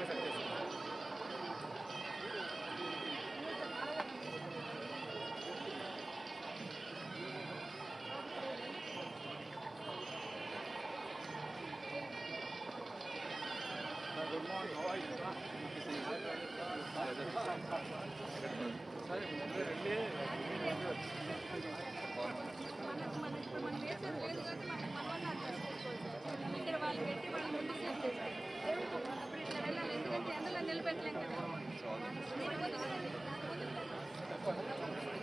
Good morning. How are you?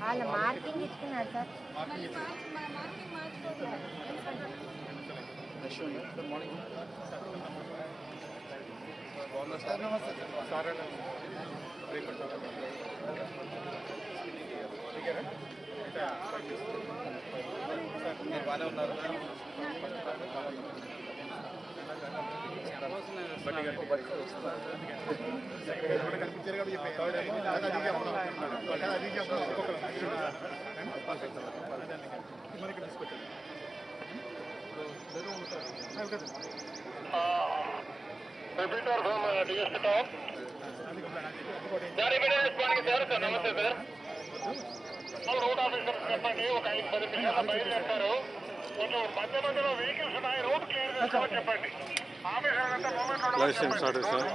వాళ్ళ marking ఇచ్చుకున్నారు sir. Good morning. నమస్తే sir. మీరు బాగానే ఉన్నారు? కనిపించారు మనకి తీసుకొచ్చారు. Repeater from DSP top. Sir, immediate responding sir. Sir, namaste sir. All road officers చెప్పండి, ఒక 5-10 నిమిషాల బయలుదేరుతారు. కొంచెం మధ్య మధ్యలో వెహికల్స్ ఉన్నాయి, రోడ్ క్లియర్ చేసుకోమని చెప్పండి. ఆఫీసర్ అంతా మూమెంట్ స్టార్ట్ సార్.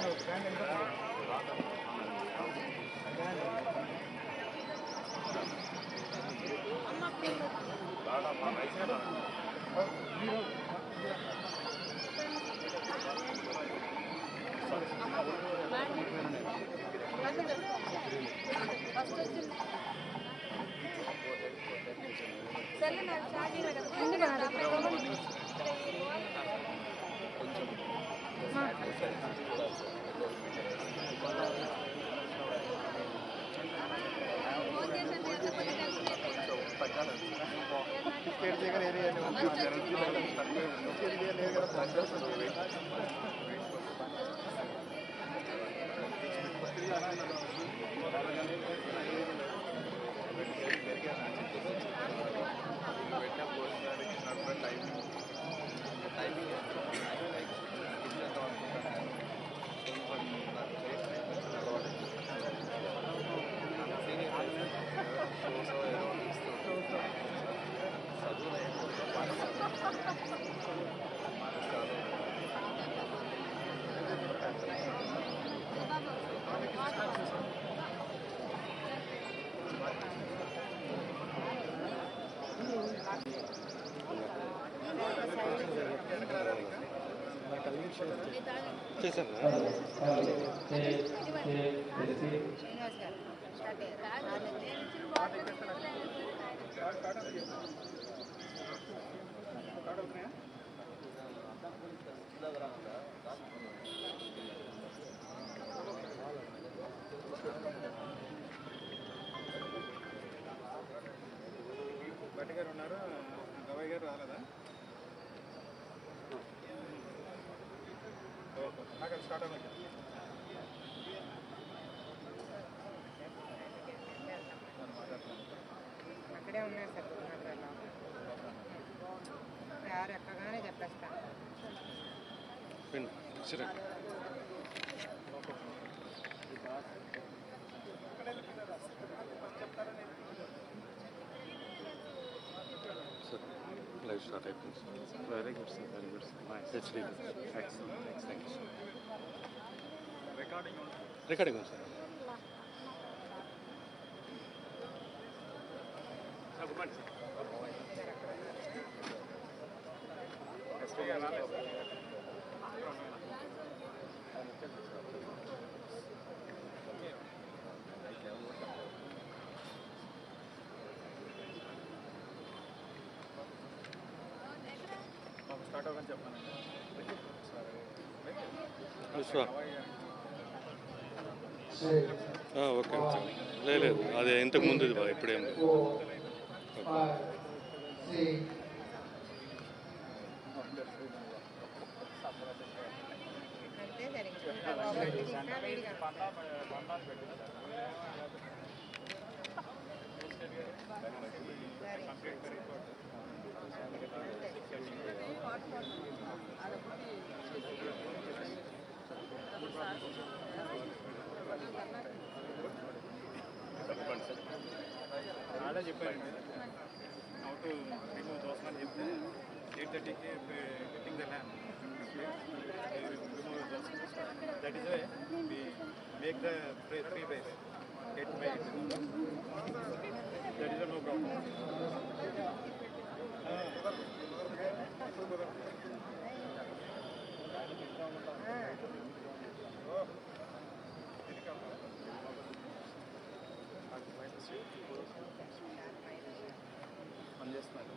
భట్టి గారు ఉన్నారు, గవాయి గారు రాలేదా? నాకు స్టార్ట్ అవ్వాలి. అక్కడే ఉన్నారు సార్. ఎవరు ఎక్కగానే చెప్పేస్తాను. Live start happens. Very good, sir. Very good, sir. Nice. That's really good. Excellent. Thanks. Thank you, sir. Recording on. Recording on, sir. Good morning, sir. S.V.N. Start అవ్వని చెప్పాను. ఓకే లేదు అది ఇంతకు ముందు ఇది ఇప్పుడేం లేదు. ఆడే చెప్పారండి హౌ టు రిమూవ్ దోస్ అని చెప్తే 8:30కి getting the land remove those that is why we make the 3 ways 8 by 8 that is no problem పనిచేస్తున్నారు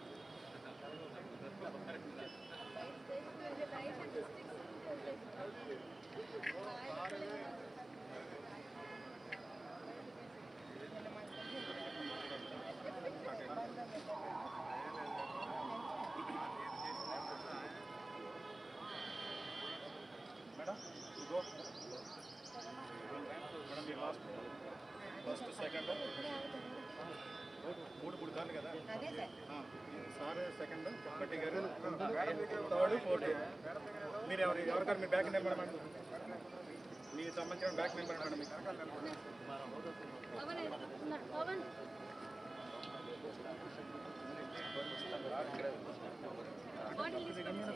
మేడం ఇగో మేడం మీ ఫస్ట్ సెకండ్ మూడు సార్లు కదా అదే సార్. సార్ సెకండ్ పట్టి గారు థర్డ్ ఫోర్త్ మీరు ఎవరికారు మీ బ్యాక్ నెంబర్ మేడం మీకు సంబంధించిన బ్యాక్ నెంబర్ మేడం మీకు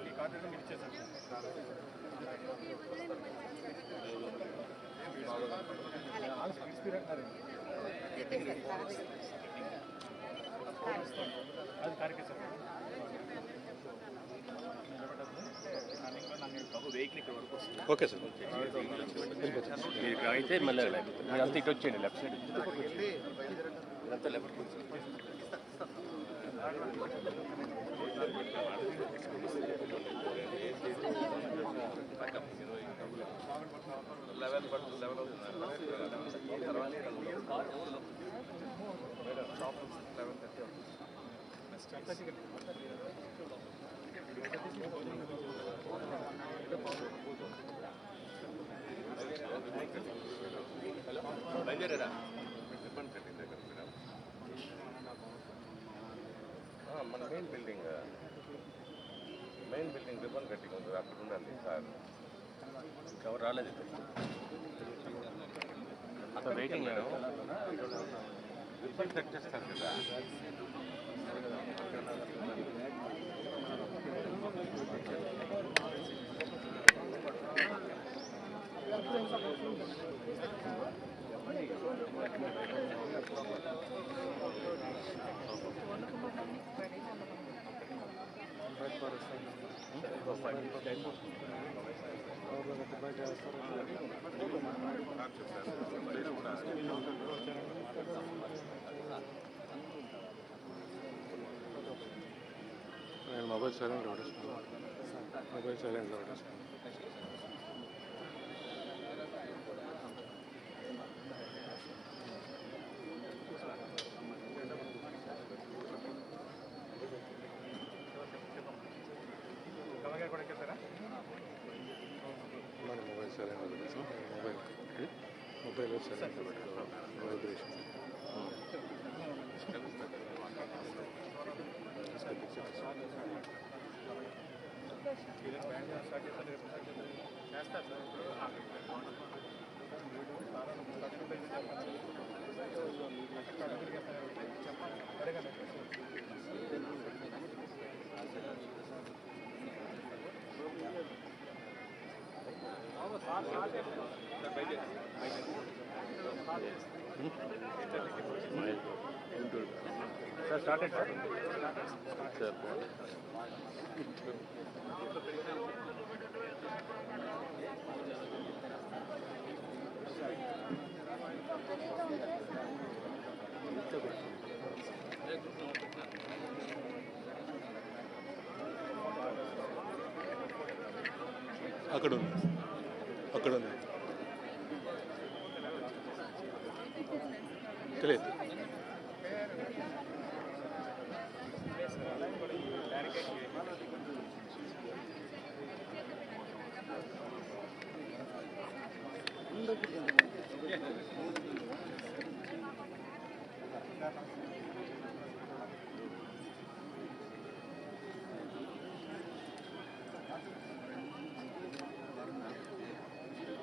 ఈ కార్డు మీరు ఇచ్చేసాను అది కార్యక్రమం వెహికల్ ఇక్కడ వరకు వస్తుంది ఓకే సార్ మీరు అయితే మళ్ళీ అంతా ఇటు వచ్చేయండి లెఫ్ట్ సైడ్ అంతా లెఫ్ట్ బయలుదేరా రిబ్బన్ కట్టింగ్ దగ్గర మన మెయిన్ బిల్డింగ్ రిబ్బన్ కట్టింగ్ ఉంది అక్కడ ఉండాలి సార్ ఎవరు రాలేదు అక్కడ వెయిటింగ్ రిబ్బన్ కట్ చేస్తారు కదా నేను మొబైల్ సైలెంట్లో పడేస్తాను గవర్నర్ కూడా ఎక్కేస్తారా మన మొబైల్ సైలెంట్లో పెట్టేసి మొబైల్ సైలెంట్లో పెట్టుకోవాలి వైబ్రేషన్ చేస్తారు సార్ స్టార్టెడ్ సార్ అక్కడ ఉంది తెలియదు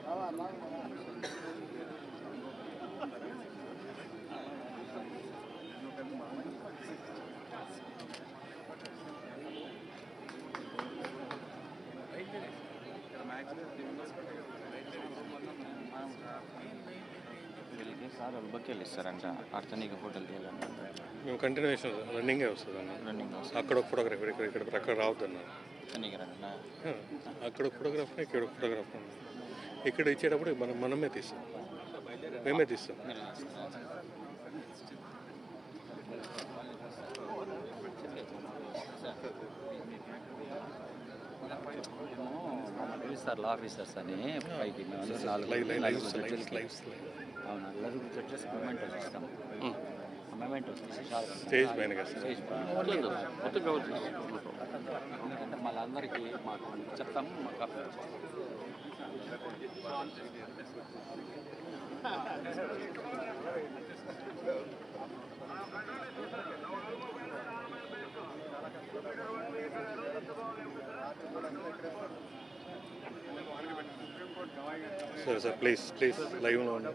Vamos. వీళ్ళకి సార్ వాళ్ళు బొక్కేలు ఇస్తారంట అర్థనీక హోటల్ తీయాలంట. మేము కంటిన్యూషన్ రన్నింగే వస్తుంది అన్న. రన్నింగ్ అక్కడ ఒక ఫోటోగ్రఫర్ ఇక్కడ అక్కడ రావద్దన్న. అర్థనీక రండి. అక్కడ ఒక ఫోటోగ్రాఫర్ ఇక్కడ ఒక ఫోటోగ్రాఫర్ ఇక్కడ ఇచ్చేటప్పుడు మనమే తీస్తాం, మేమే తీస్తాం. పిలుస్తారు లా ఆఫీసర్స్ అని పైకి అవునా, 4 జడ్జెస్ అమెంట్ ఇస్తాం. అమెంట్ స్టేజ్ పైన ఎందుకంటే మళ్ళీ అందరికీ మాకు చెప్తాము, మాకు సరే సార్ ప్లీజ్ లైవ్లో ఉండి.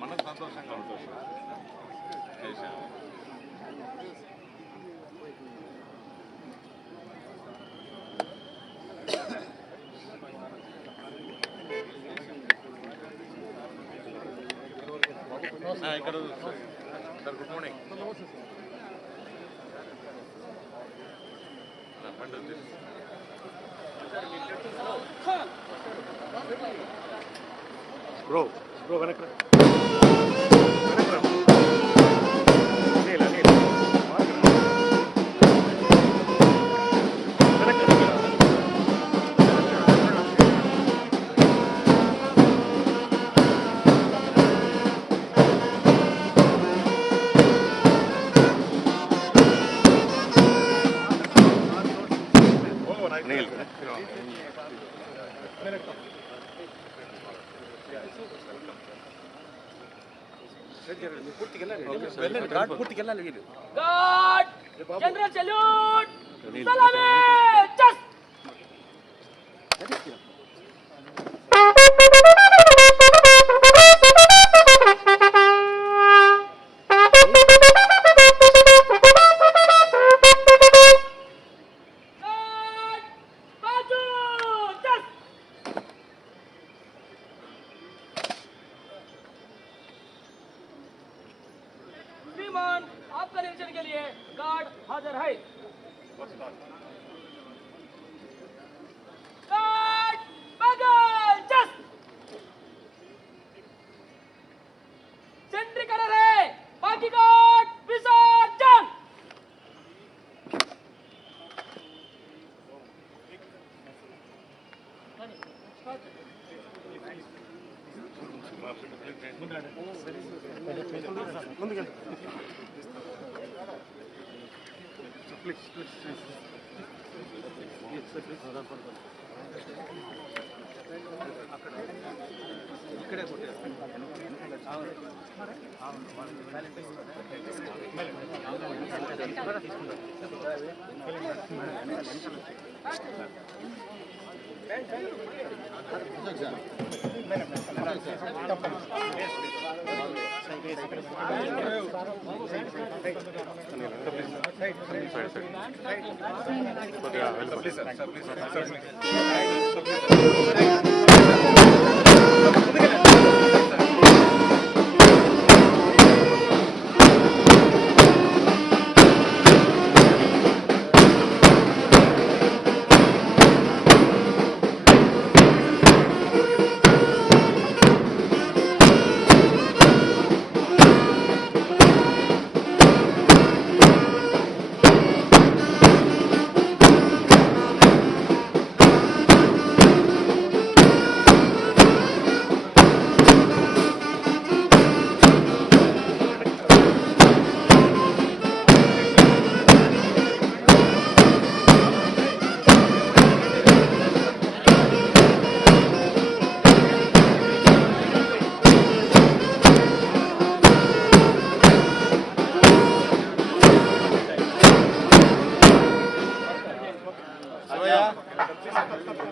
మనకు సంతోషంగా ఉంటుంది. ఇక్కడ సార్ గుడ్ మార్నింగ్. బ్రో వెనక్కి God! General salute! Salame! Just! श्रीमान आपका निरीक्षण के लिए गार्ड हाजिर है। गार्ड बगल जस्ट सेंट्री कलर है, बाकी गार्ड विसर्जन। Thank you.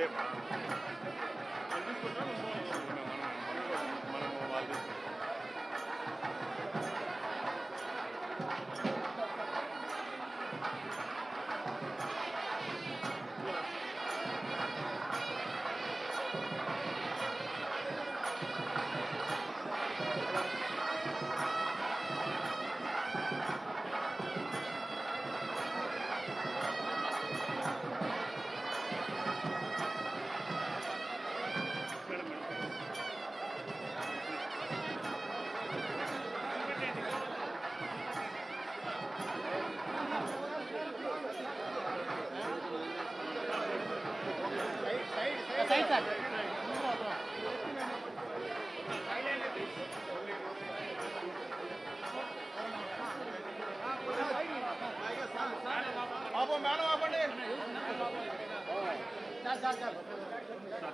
మీరేమా వాళ్ళు తీసుకుంటాం మనం వాళ్ళు తీసుకుంటాం.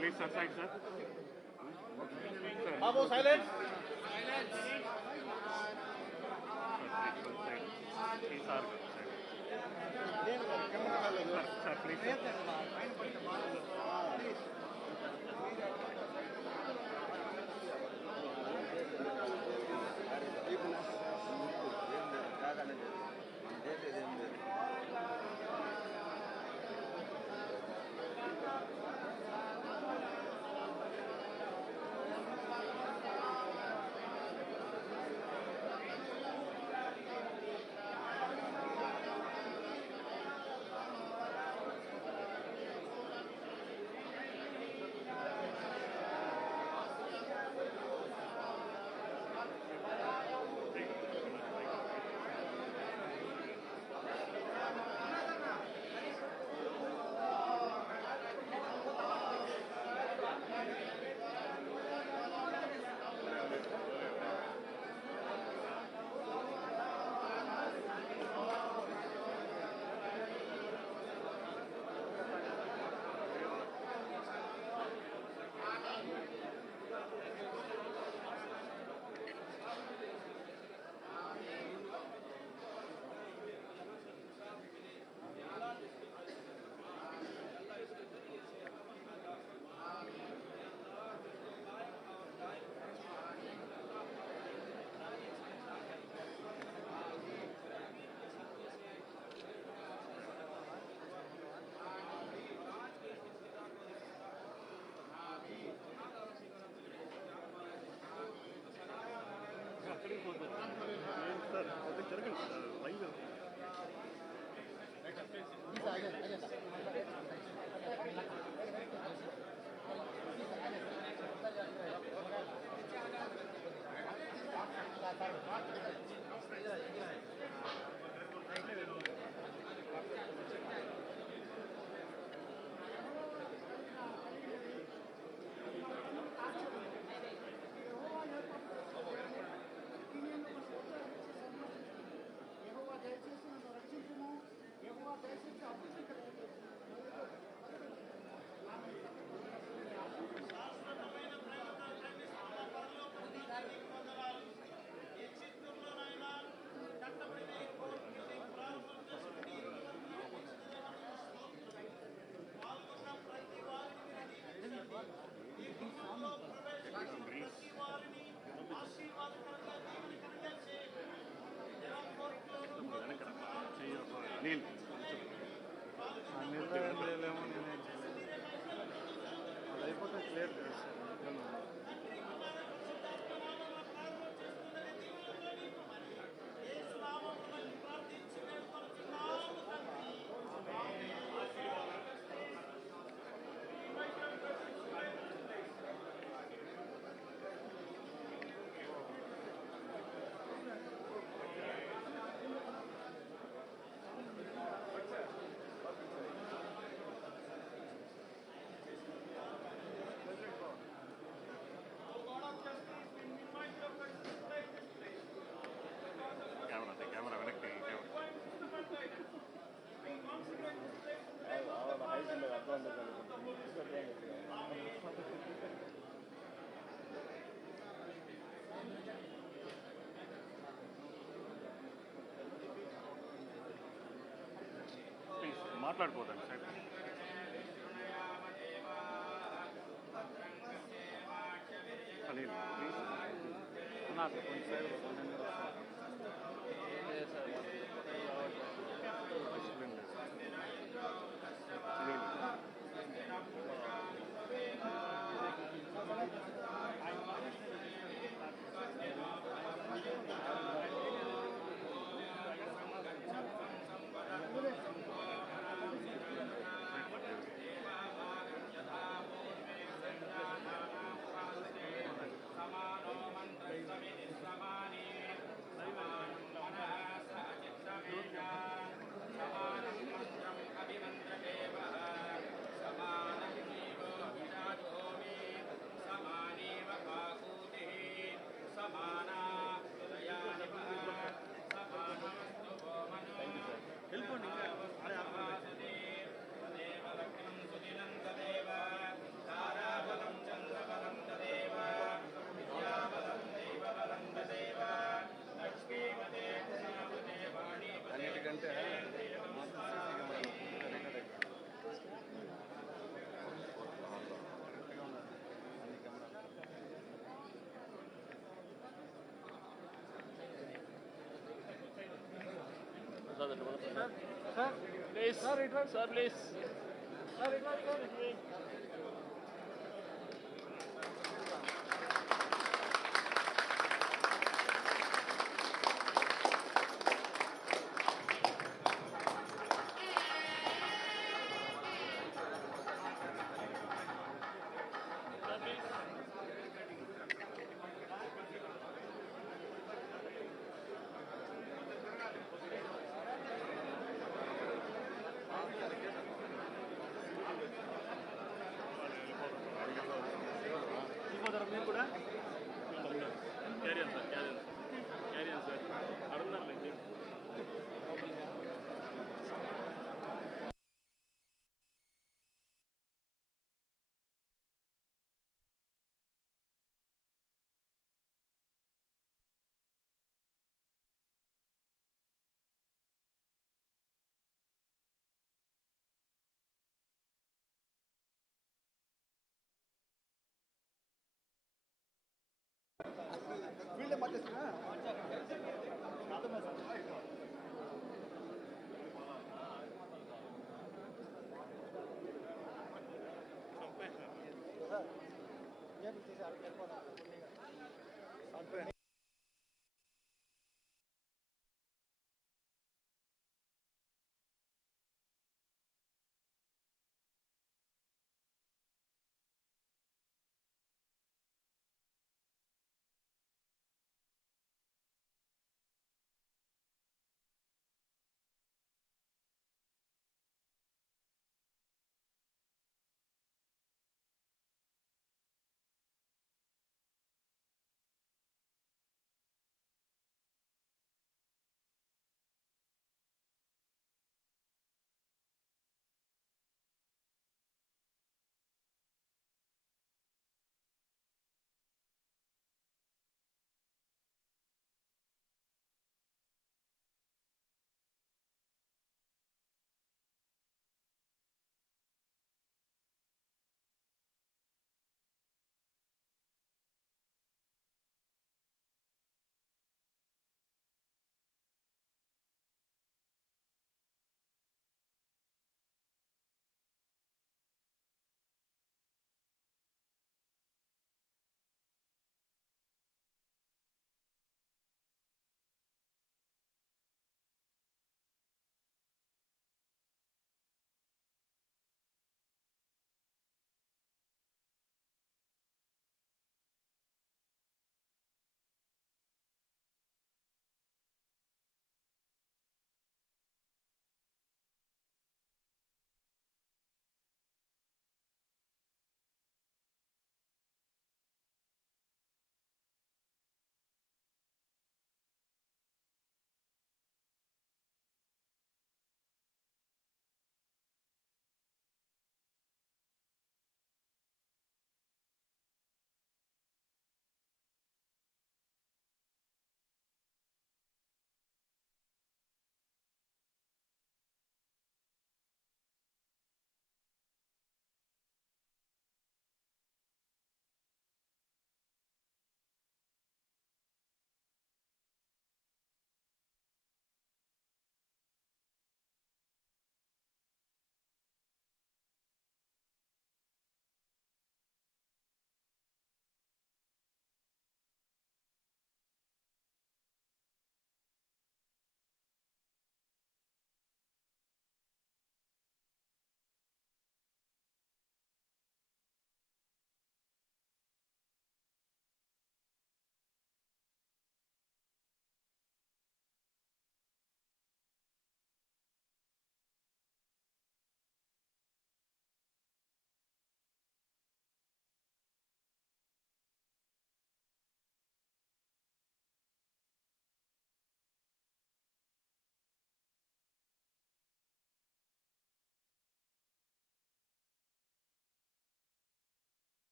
Please, sir, side, sir. Babu, silence. Please, sir, please. మాట్లాడుకోదండి సైడ్ Please, sir, please.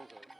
అవును sir.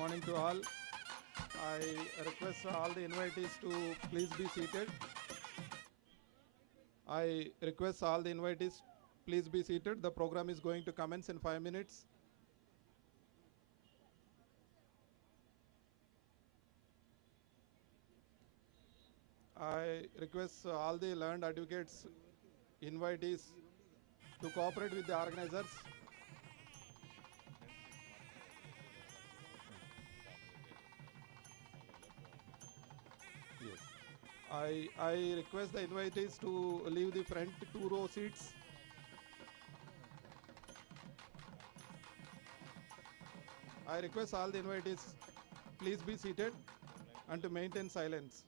morning to all. I request all the invitees to please be seated. I request all the invitees, please be seated. The program is going to commence in 5 minutes. I request all the learned advocates, invitees to cooperate with the organizers. Yes. I request the invitees to leave the front 2 row seats. I request all the invitees, please be seated and to maintain silence.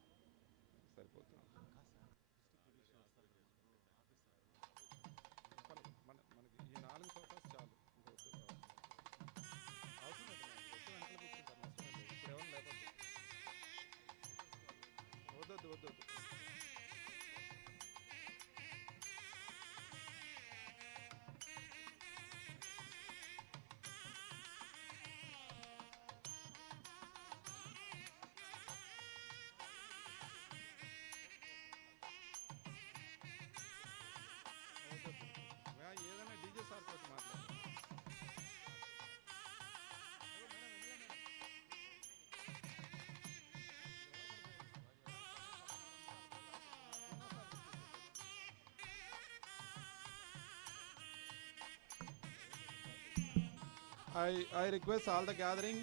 I request all the gathering,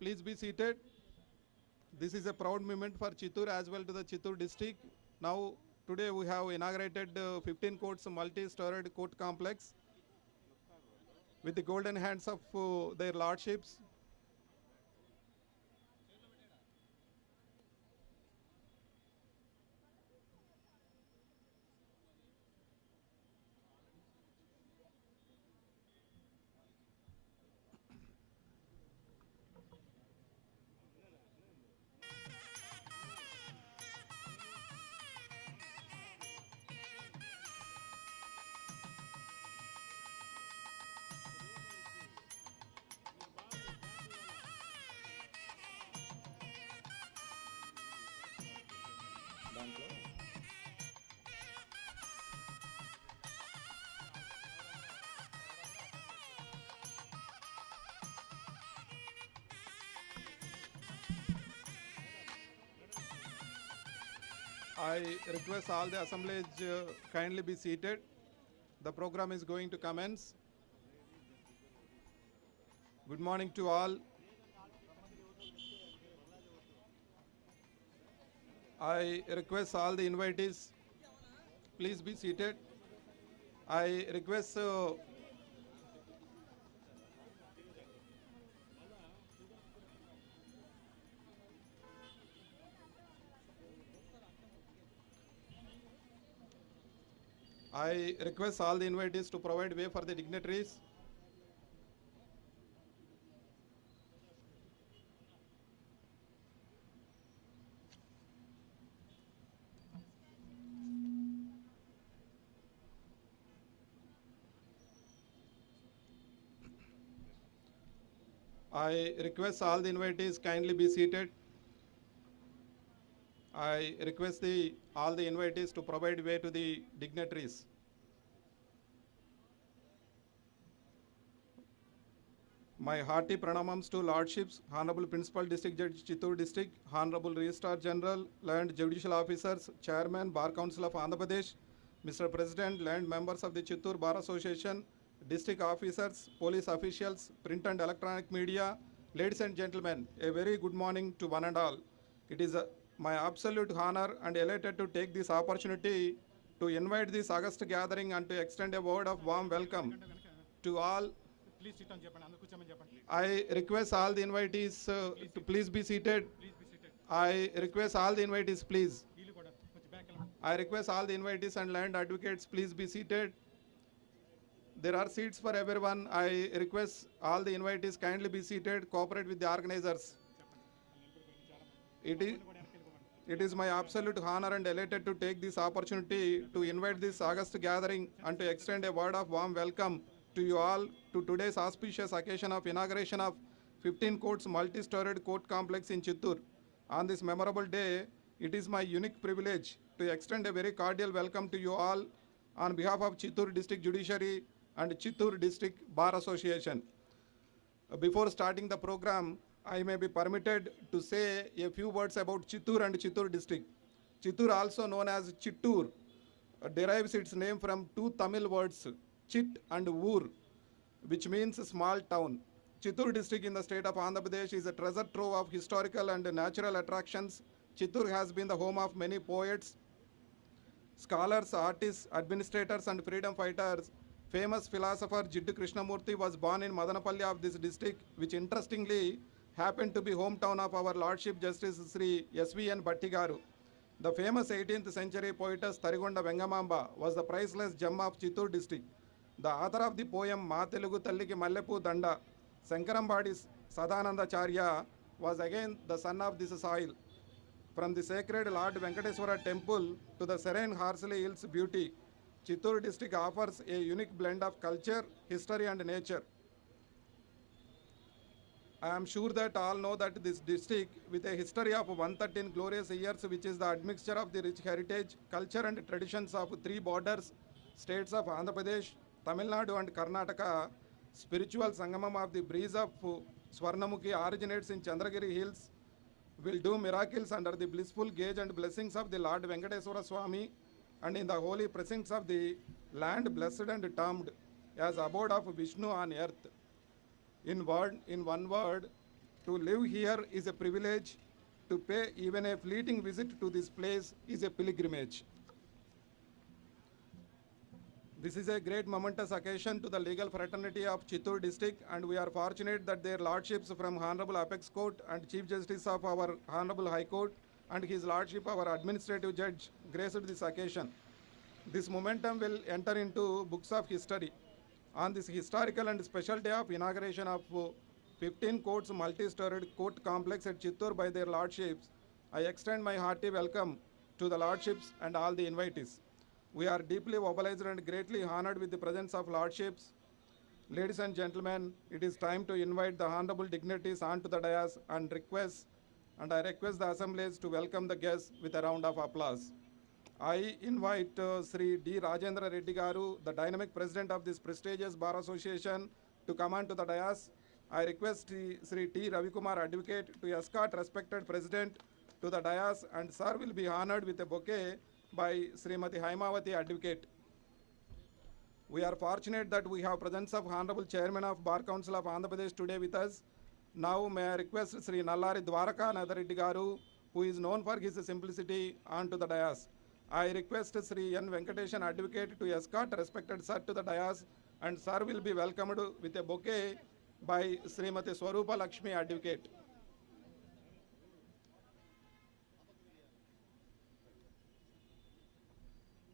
please be seated. This is a proud moment for Chittoor as well to the Chittoor district. Now, today we have inaugurated 15 courts multi-storied court complex with the golden hands of their lordships. I request all the assemblage kindly be seated. The program is going to commence. Good morning to all. I request all the invitees, please be seated. I request all the invitees to provide way for the dignitaries. I request all the invitees kindly be seated. I request all the invitees to provide way to the dignitaries. My hearty pranamams to Lordships, Honorable Principal District Judge Chittoor District, Honorable Registrar General, Land Judicial Officers, Chairman, Bar Council of Andhra Pradesh, Mr. President, Land Members of the Chittoor Bar Association, District Officers, Police Officials, Print and Electronic Media, ladies and gentlemen, a very good morning to one and all. It is my absolute honor and elated to take this opportunity to invite this august gathering and to extend a word of warm welcome to all. Please sit on Japan. I request all the invitees to please be seated. I request all the invitees, please. I request all the invitees and land advocates, please be seated. There are seats for everyone. I request all the invitees kindly be seated, cooperate with the organizers. It is my absolute honor and elated to take this opportunity to invite this august gathering and to extend a word of warm welcome to you all to today's auspicious occasion of inauguration of 15 courts multi-storied court complex in Chittoor. On this memorable day, it is my unique privilege to extend a very cordial welcome to you all on behalf of Chittoor District Judiciary and Chittoor District Bar Association. Before starting the program, I may be permitted to say a few words about Chittoor and Chittoor District. Chittoor, also known as Chittoor, derives its name from two Tamil words, Chit and Oor, which means small town. Chittoor district in the state of Andhra Pradesh is a treasure trove of historical and natural attractions. Chittoor has been the home of many poets, scholars, artists, administrators, and freedom fighters. Famous philosopher Jiddu Krishnamurti was born in Madanapalli of this district, which interestingly happened to be hometown of our Lordship Justice Sri S.V.N. Bhatti garu. The famous 18th century poetess Tarigonda Vengamamba was the priceless gem of Chittoor district. The author of the poem Ma Telugu Talliki Mallepu Danda, Sankarambadi Sadanandacharya, was again the son of this soil. From the sacred Lord Venkateswara temple to the serene Harsali Hills beauty, Chittoor district offers a unique blend of culture, history and nature. I am sure that all know that this district, with a history of 113 glorious years, which is the admixture of the rich heritage, culture and traditions of three borders, states of Andhra Pradesh, Tamil Nadu and Karnataka, spiritual sangamam of the breeze of Swarnamukhi originates in Chandragiri Hills, will do miracles under the blissful gaze and blessings of the Lord Venkateswara Swami, and in the holy precincts of the land blessed and termed as abode of Vishnu on earth. In one word, to live here is a privilege. To pay even a fleeting visit to this place is a pilgrimage. This is a great momentous occasion to the legal fraternity of Chittoor district, and we are fortunate that their lordships from Honorable Apex Court and Chief Justice of our Honorable High Court and His Lordship our Administrative Judge graced this occasion. This momentum will enter into books of history. On this historical and special day of inauguration of 15 courts multi-storied court complex at Chittoor by their lordships, I extend my hearty welcome to the lordships and all the invitees. We are deeply obliged and greatly honored with the presence of lordships. Ladies and gentlemen, it is time to invite the honorable dignitaries onto the dais and I request the assemblies to welcome the guests with a round of applause. I invite Sri D. Rajendra Reddy garu, the dynamic president of this prestigious Bar Association, to come onto the dais. I request Sri T. Ravikumar Advocate to escort respected president to the dais, and sir will be honored with a bouquet by Srimati Haimavati Advocate. We are fortunate that we have presence of Honorable Chairman of Bar Council of Andhra Pradesh today with us. Now may I request Sri Nallari Dwaraka Nadareddy garu, who is known for his simplicity, onto the dais. I request Sri N. Venkateshan Advocate to escort respected sir to the dais, and sir will be welcomed with a bouquet by Srimati Swarupa Lakshmi Advocate.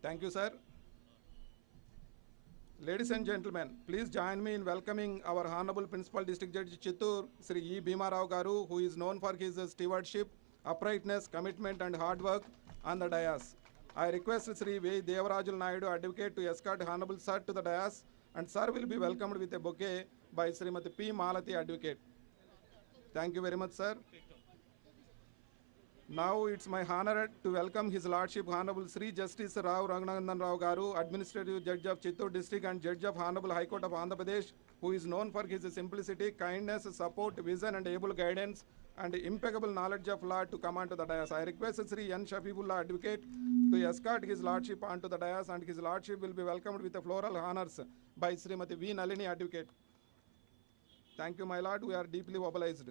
Thank you, sir. Ladies and gentlemen, please join me in welcoming our Honorable Principal District Judge Chittoor, Sri E. Bhima Rao garu, who is known for his stewardship, uprightness, commitment and hard work on the dais. I request Sri V. Devarajul Naidu Advocate to escort Honorable Sir to the dais, and Sir will be welcomed with a bouquet by Srimati P. Malati Advocate. Thank you very much, sir. Now it's my honor to welcome His Lordship Honorable Sri Justice RAGHUNANDAN garu, Administrative Judge of Chittoor District and Judge of Honorable High Court of Andhra Pradesh, who is known for his simplicity, kindness, support, vision and able guidance and impeccable knowledge of law, to come onto the dais. I request Sri N. Shafibullah Advocate to escort His Lordship onto the dais, and His Lordship will be welcomed with the floral honors by Srimati V. Nalini Advocate. Thank you, my Lord. We are deeply obliged.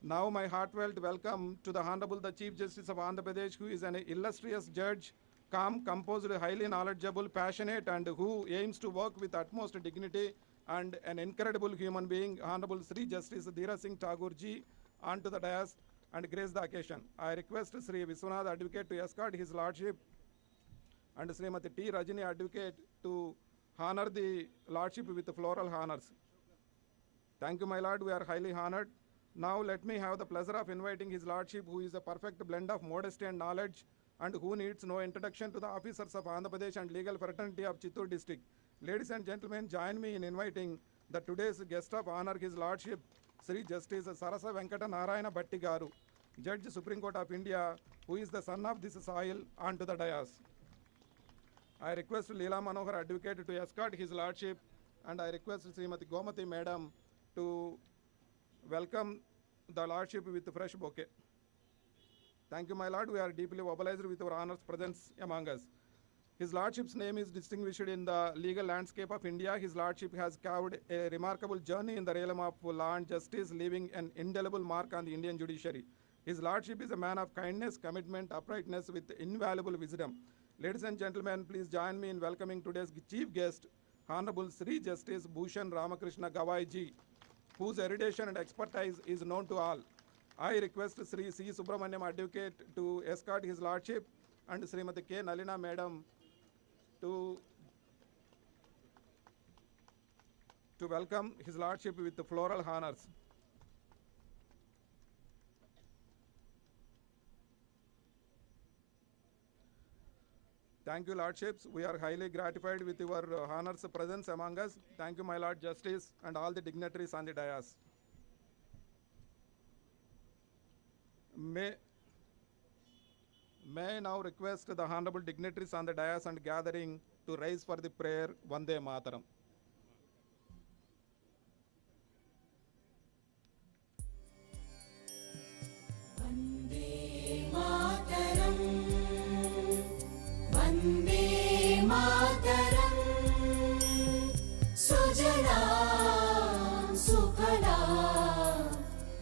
Now my heartfelt welcome to the Honorable the Chief Justice of Andhra Pradesh, who is an illustrious judge, calm, composed, highly knowledgeable, passionate, and who aims to work with utmost dignity, and an incredible human being, Honorable Sri Justice Dhiraj Singh Thakur ji, onto the dais and grace the occasion. I request Sri Viswanath Advocate to escort His Lordship and Srimati T. Rajini Advocate to honor the Lordship with floral honors. Thank you, my Lord. We are highly honored. Now let me have the pleasure of inviting His Lordship, who is a perfect blend of modesty and knowledge, and who needs no introduction, to the officers of Andhra Pradesh and legal fraternity of Chittoor district. Ladies and gentlemen, join me in inviting the today's guest of honor, His Lordship Sri Justice Sarasa Venkata Narayana Bhatti garu, Judge Supreme Court of India, who is the son of this soil, onto the dais. I request Leela Manohar Advocate to escort His Lordship, and I request Srimati Gomati Madam to welcome the Lordship with a fresh bouquet. Thank you, my Lord. We are deeply obliged with your honor's presence among us. His Lordship's name is distinguished in the legal landscape of India. His Lordship has carved a remarkable journey in the realm of law and justice, leaving an indelible mark on the Indian judiciary. His Lordship is a man of kindness, commitment, uprightness with invaluable wisdom. Ladies and gentlemen, please join me in welcoming today's chief guest, Honorable Sri Justice Bhushan Ramakrishna GAVAI ji, whose erudition and expertise is known to all. I request Sri C. Subramaniam Advocate to escort His Lordship and Srimati K. Nalina Madam to welcome His Lordship with the floral honors. Thank you, Lordships. We are highly gratified with your honors presence among us. Thank you, my Lord Justice, and all the dignitaries on the dais. May I now request the honorable dignitaries on the dais and gathering to rise for the prayer Vande Mataram. Vande Mataram, Vande Mataram, Sujalam Sukhalam,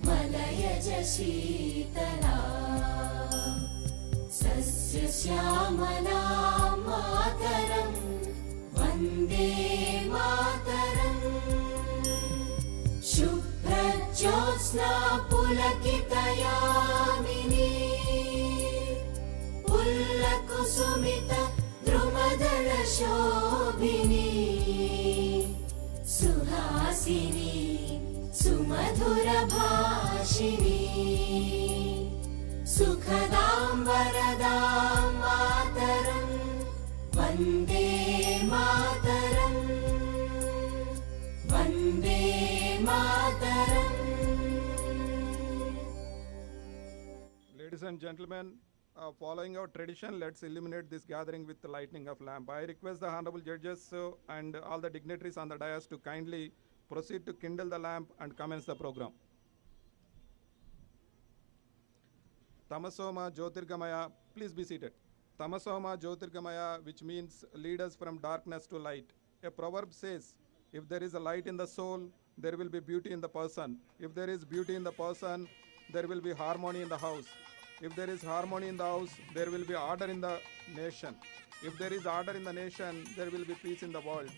Malayaj Sheetalam, Sasya Syamalam Mataram, Vande Mataram, Shubhra Jyotsna Pulakitayamini, Pullakusumita Drumadala Shobhini, Suhasini Sumadhura Bhashini, Sukhadam Varadam Mataram, Vande Mataram, Vande Mataram. Ladies and gentlemen, following our tradition, let's illuminate this gathering with the lighting of lamp. I request the honorable judges and all the dignitaries on the dais to kindly proceed to kindle the lamp and commence the program. Tamasoma Jyotirgamaya, please be seated. Tamasoma Jyotirgamaya, which means lead us from darkness to light. A proverb says, if there is a light in the soul, there will be beauty in the person. If there is beauty in the person, there will be harmony in the house. If there is harmony in the house, there will be order in the nation. If there is order in the nation, there will be peace in the world.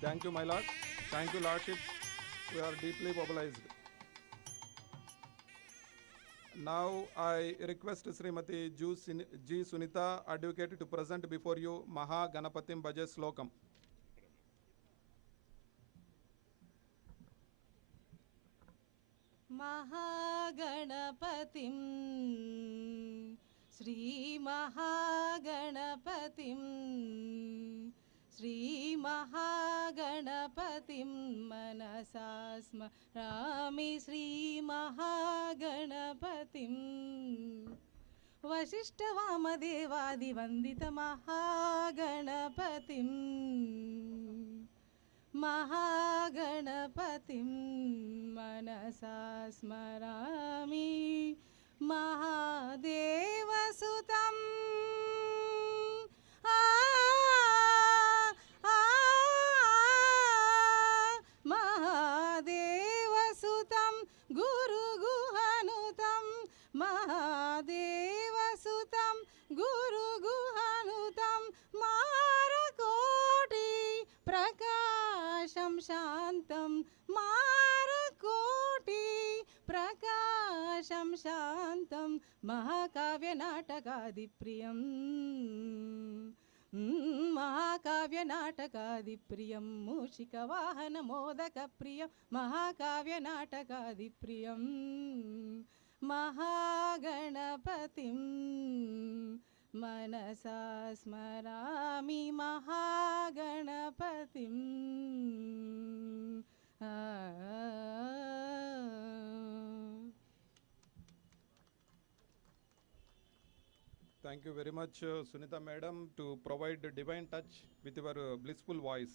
Thank you, my lord. Thank you, Lordship. We are deeply mobilized. Now I request Srimati G. Sunita, Advocate, to present before you Maha Ganapatim Bhaja Slokam. Mahaganapatim, Sri Mahaganapatim, Sri Mahaganapatim, Manasasma Rami Sri Mahaganapatim, Vasishta Vamadevadi Vandita Mahaganapatim, Mahaganapatim, Manasa Smarami, Mahadeva Sutam, Mahadeva Sutam, Guru Guhanutam, Mahadeva Sutam, Guru Guhanutam, Marakoti Prakasham Shantam, Marakoti Prakasham Shantam, Mahakavya Natakadipriyam, महाकाव्यनाटकादिप्रियं मूषिकवाहनमोदकप्रियं महाकाव्यनाटकादिप्रियं महागणपतिं मनसा स्मरामि महागणपतिम् Thank you very much, Sunita Madam, to provide the divine touch with your blissful voice.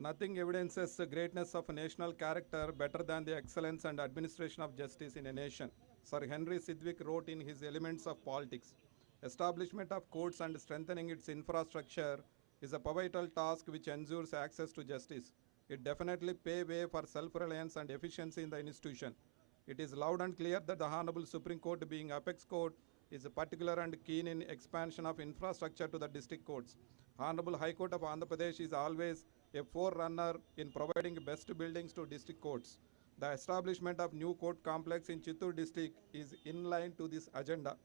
Nothing evidences the greatness of a national character better than the excellence and administration of justice in a nation. Sir Henry Sidgwick wrote in his Elements of Politics, establishment of courts and strengthening its infrastructure is a pivotal task which ensures access to justice. It definitely paves way for self-reliance and efficiency in the institution. It is loud and clear that the Honorable Supreme Court, being apex court, is particular and keen in expansion of infrastructure to the district courts. Honorable High Court of Andhra Pradesh is always a forerunner in providing best buildings to district courts. The establishment of new court complex in Chittoor district is in line to this agenda.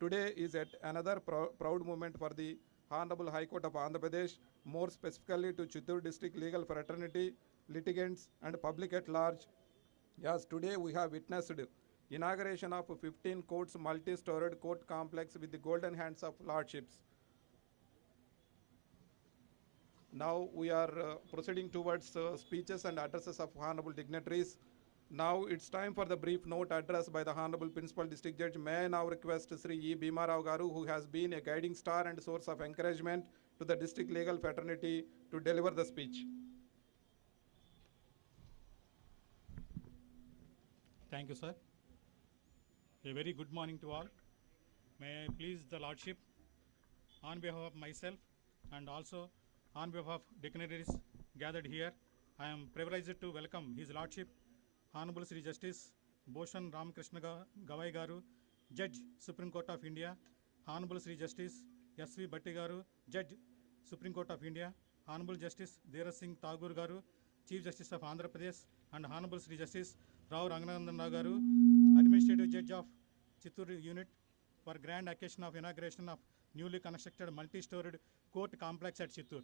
Today is yet another proud moment for the Honorable High Court of Andhra Pradesh, more specifically to Chittoor district legal fraternity, litigants and public at large. As today we have witnessed inauguration of 15 courts multi-storied court complex with the golden hands of lordships. Now we are proceeding towards speeches and addresses of honorable dignitaries. Now it's time for the brief note address by the Honorable Principal District Judge. May I now request Sri E. Bhima Rao Garu, who has been a guiding star and source of encouragement to the district legal fraternity, to deliver the speech. Thank you, sir. A very good morning to all. May I please the Lordship, on behalf of myself and also on behalf of dignitaries gathered here, I am privileged to welcome His Lordship, Honorable Sri Justice Bhushan Ramakrishna Gavai Garu, Judge, Supreme Court of India, Honorable Sri Justice S.V. Bhatti Garu, Judge, Supreme Court of India, Honorable Justice DHIRAJ THAKUR Garu, Chief Justice of Andhra Pradesh, and Honorable Sri Justice RAGHUNANDAN Garu, Administrative Judge of Chittoor Unit, for grand occasion of inauguration of newly constructed multi-storied court complex at Chittoor.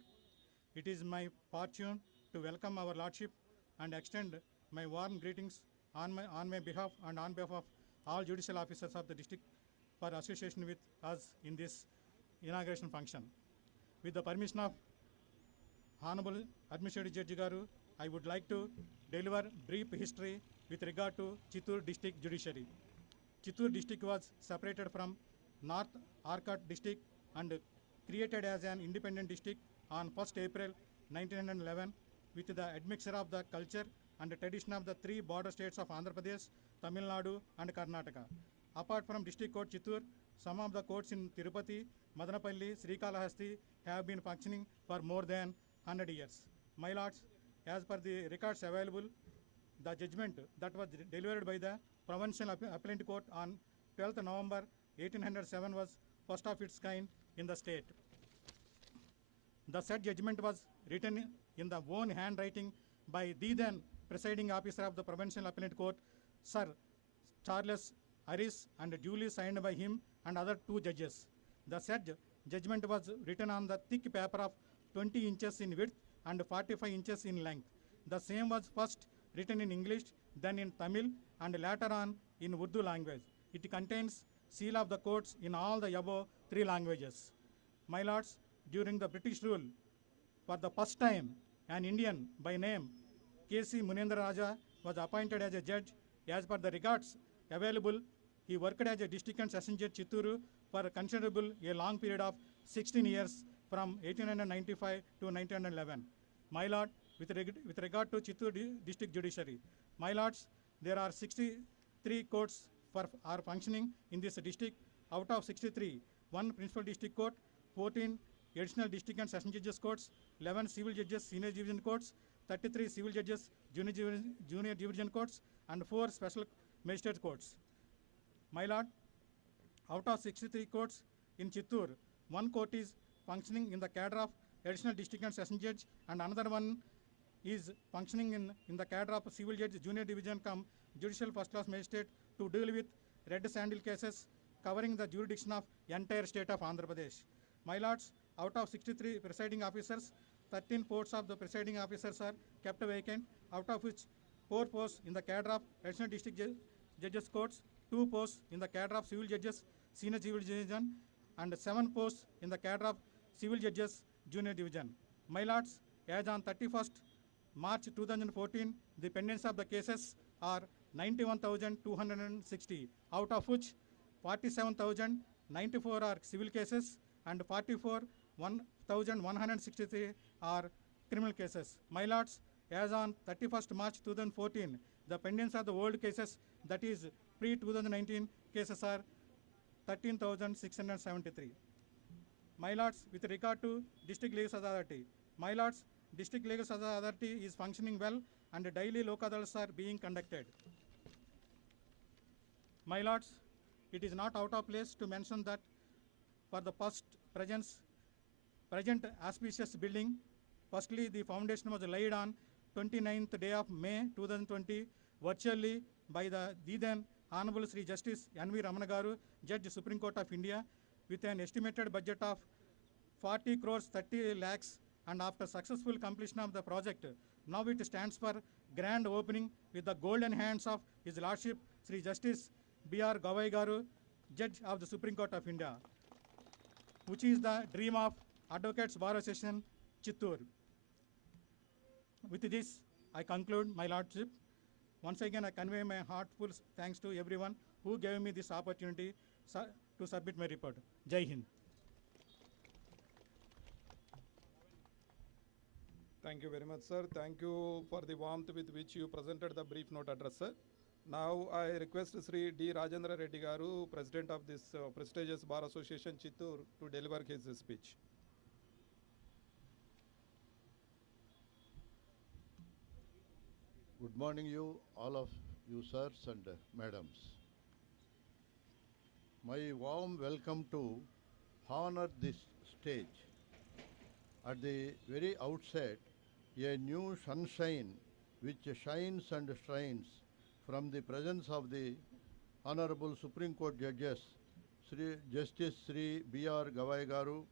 It is my fortune to welcome our Lordship and extend my warm greetings on my behalf and on behalf of all judicial officers of the district for association with us in this inauguration function. With the permission of Honorable Administrative Judge Garu, I would like to deliver brief history with regard to Chittoor District Judiciary. Chittoor District was separated from North Arcot District and created as an independent district on 1st April 1911 with the admixture of the culture and the tradition of the three border states of Andhra Pradesh, Tamil Nadu and Karnataka. Apart from District Court Chittoor, some of the courts in Tirupati, Madanapalli, Srikalahasti have been functioning for more than 100 years. My lords, as per the records available, the judgment that was delivered by the Provincial Appellate Court on 12th November 1807 was first of its kind in the state. The said judgment was written in the own handwriting by the then presiding officer of the Provincial Appellate Court, Sir Charles Harris, and duly signed by him and other two judges. The said judgment was written on the thick paper of 20 inches in width and 45 inches in length. The same was first written in English, then in Tamil, and later on in Urdu language. It contains seal of the courts in all the above three languages. My lords, during the British rule, for the first time, an Indian by name K.C. Munendra Raja was appointed as a judge. As per the records available, he worked as a district and session judge Chittoor for a long period of 16 years from 1895 to 1911. My lord, with regard to Chittoor district judiciary, my lords, there are 63 courts are functioning in this district. Out of 63, 1 principal district court, 14 additional district and session judges courts, 11 civil judges senior division courts, 33 civil judges junior division courts, and 4 special magistrate courts. My lord, out of 63 courts in Chittoor, 1 court is functioning in the cadre of additional district and session judge, and another one is functioning in the cadre of civil judge junior division cum judicial first class magistrate to deal with red sandal cases covering the jurisdiction of entire state of Andhra Pradesh. My lords, out of 63 presiding officers, 13 posts of the presiding officers are kept vacant, out of which 4 posts in the cadre of additional district judges courts, 2 posts in the cadre of civil judges senior civil division, and 7 posts in the cadre of civil judges junior division. My lords, as on 31st March 2014, the pendants of the cases are 91,260, out of which 47,094 are civil cases and 44,163 are criminal cases. My lords, as on 31st March 2014, the pendants of the old cases, that is pre-2019 cases, are 13,673. My lords, with regard to District Legal Service Authority, my lords, District Legal Service Authority is functioning well and daily Lok Adalats are being conducted. My lords, it is not out of place to mention that for the present auspicious building, firstly the foundation was laid on 29th day of May 2020 virtually by the then Honorable Sri Justice N.V. Ramana Garu, Judge Supreme Court of India, with an estimated budget of 40 crores 30 lakhs, and after successful completion of the project, now it stands for grand opening with the golden hands of His Lordship Sri Justice B.R. GAVAI Garu, Judge of the Supreme Court of India, which is the dream of Advocates Bar Association, Chittoor. With this, I conclude my Lordship. Once again, I convey my heartful thanks to everyone who gave me this opportunity to submit my report. Jai Hind. Thank you very much, sir. Thank you for the warmth with which you presented the brief note address, sir. Now I request Sri D. Rajendra Reddy Garu, President of this prestigious Bar Association, Chittoor, to deliver his speech. Good morning, all of you, sirs and madams. My warm welcome to honor this stage. At the very outset, a new sunshine which shines and shines from the presence of the Honorable Supreme Court Judges, Justice Sri B.R. GAVAI Garu,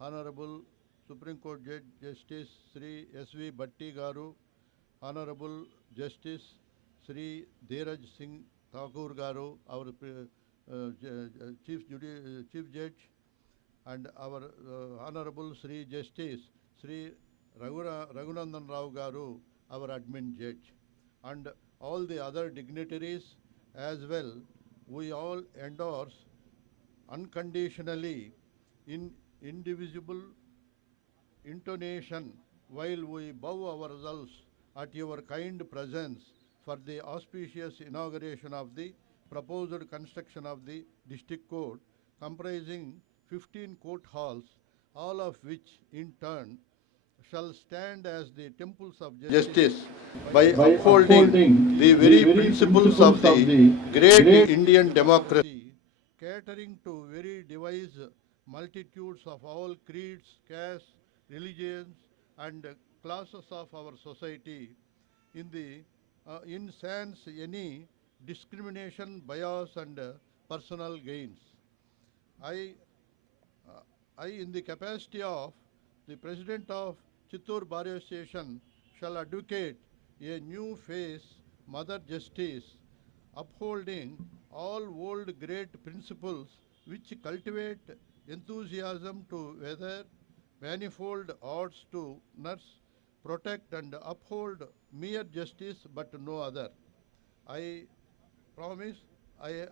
Honorable Supreme Court Judge Justice Sri S.V. BHATTI Garu, Honorable Justice Sri DHIRAJ Singh THAKUR Garu, our Chief Judge, and our Honorable Sri Justice Sri Raghunandan Rao Garu, our Admin Judge, and all the other dignitaries as well. We all endorse unconditionally in indivisible intonation while we bow ourselves at your kind presence for the auspicious inauguration of the proposed construction of the district court, comprising 15 court halls, all of which in turn shall stand as the temples of justice by upholding the very principles of the great Indian democracy, catering to very diverse multitudes of all creeds, castes, religions, and classes of our society, in sans any discrimination, bias, and personal gains. I, in the capacity of the President of Chittoor Bar Association, shall advocate a new face, Mother Justice, upholding all old great principles which cultivate enthusiasm to weather manifold odds, to nurse, protect, and uphold mere justice but no other. I promise I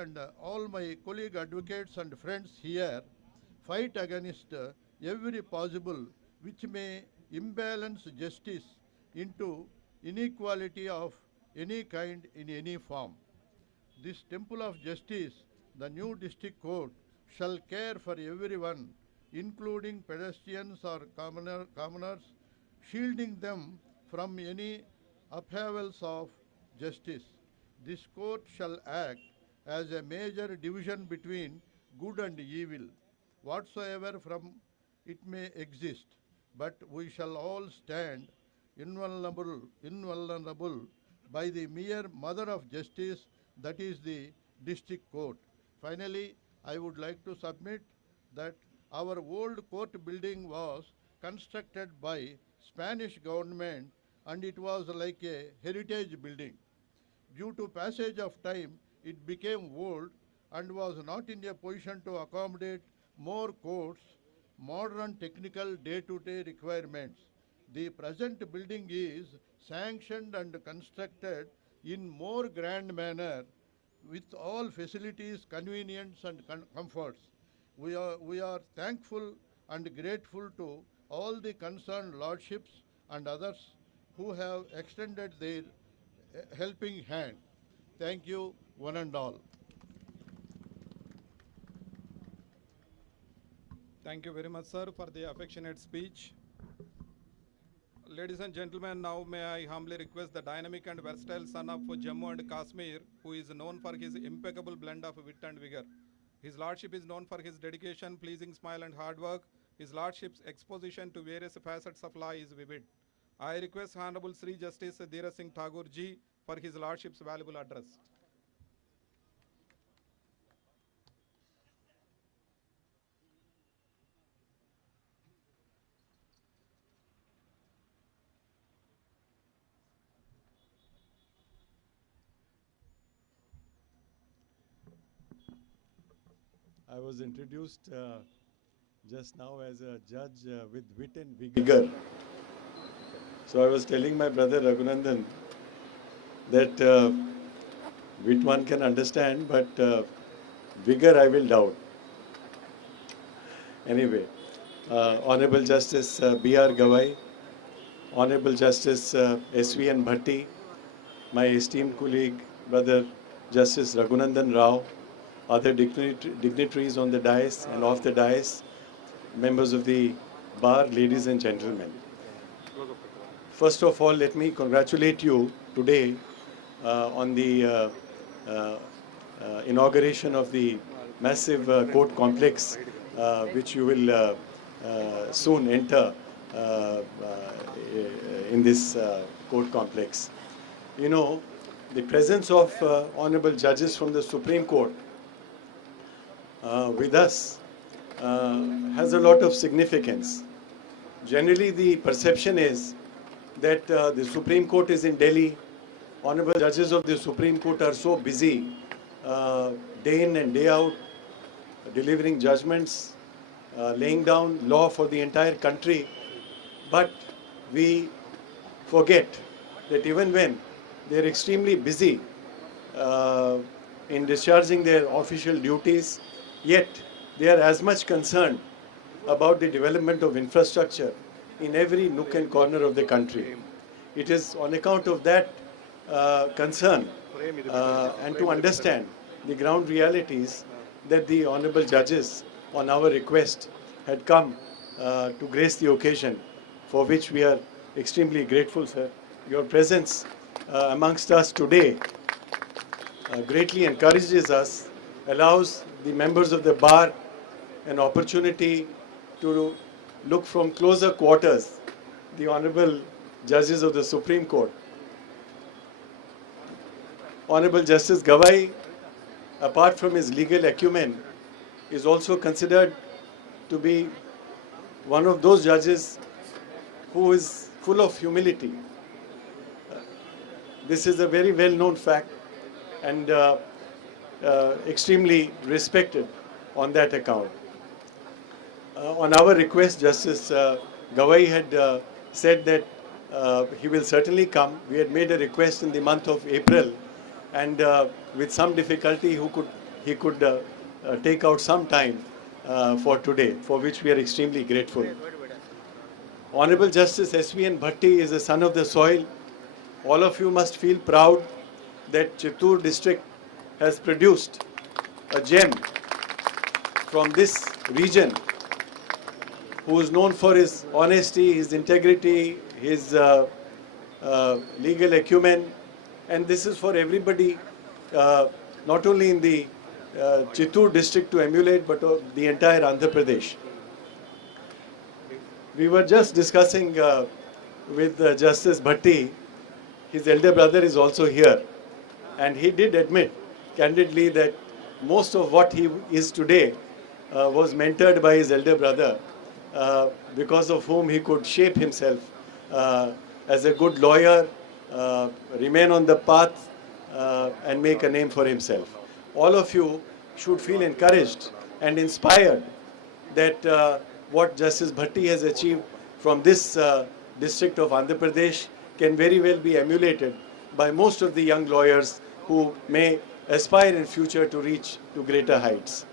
and all my colleague advocates and friends here fight against every possible which may imbalance justice into inequality of any kind in any form. This temple of justice, the new district court, shall care for everyone, including pedestrians or commoners, shielding them from any upheavals of justice. This court shall act as a major division between good and evil, whatsoever from it may exist, but we shall all stand invulnerable by the mere mother of justice, that is the district court. Finally, I would like to submit that Our old court building was constructed by Spanish government and it was like a heritage building. Due to passage of time, it became old and was not in a position to accommodate more courts, modern technical day-to-day requirements. The present building is sanctioned and constructed in more grand manner with all facilities, convenience and comforts. We are thankful and grateful to all the concerned lordships and others who have extended their helping hand. Thank you, one and all. Thank you very much, sir, for the affectionate speech. Ladies and gentlemen, now may I humbly request the dynamic and versatile son of Jammu and Kashmir, who is known for his impeccable blend of wit and vigor. His Lordship is known for his dedication, pleasing smile and hard work. His Lordship's exposition to various facets of law is vivid. I request Honorable Sri Justice DHIRAJ Singh Thakur ji for his Lordship's valuable address. I was introduced just now as a judge with wit and vigor. So I was telling my brother Raghunandan that wit one can understand, but vigor I will doubt. Anyway, Honorable Justice B.R. GAVAI, Honorable Justice S.V.N. Bhatti, my esteemed colleague, brother Justice Raghunandan Rao, other dignitaries on the dais and off the dais, members of the bar, ladies and gentlemen. First of all, let me congratulate you today on the inauguration of the massive court complex which you will soon enter in this court complex. You know, the presence of honorable judges from the Supreme Court with us has a lot of significance. Generally, the perception is that the Supreme Court is in Delhi. Honorable judges of the Supreme Court are so busy day in and day out, delivering judgments, laying down law for the entire country. But we forget that even when they are extremely busy in discharging their official duties, yet they are as much concerned about the development of infrastructure in every nook and corner of the country. It is on account of that concern and to understand the ground realities that the honorable judges, on our request, had come to grace the occasion, for which we are extremely grateful, sir. Your presence amongst us today greatly encourages us, allows the members of the bar an opportunity to look from closer quarters the honorable judges of the Supreme Court. Honorable Justice GAVAI, apart from his legal acumen, is also considered to be one of those judges who is full of humility. This is a very well-known fact and extremely respected on that account. On our request, Justice GAVAI had said that he will certainly come. We had made a request in the month of April, and with some difficulty he could take out some time for today, for which we are extremely grateful. Honorable Justice S.V.N. Bhatti is a son of the soil. All of you must feel proud that Chittoor district has produced a gem from this region, who is known for his honesty, his integrity, his legal acumen, and this is for everybody, not only in the Chittoor district to emulate, but the entire Andhra Pradesh. We were just discussing with Justice Bhatti. His elder brother is also here, and he did admit candidly that most of what he is today was mentored by his elder brother, because of whom he could shape himself as a good lawyer, remain on the path, and make a name for himself. All of you should feel encouraged and inspired that what Justice Bhatti has achieved from this district of Andhra Pradesh can very well be emulated by most of the young lawyers who may aspire in future to reach to greater heights.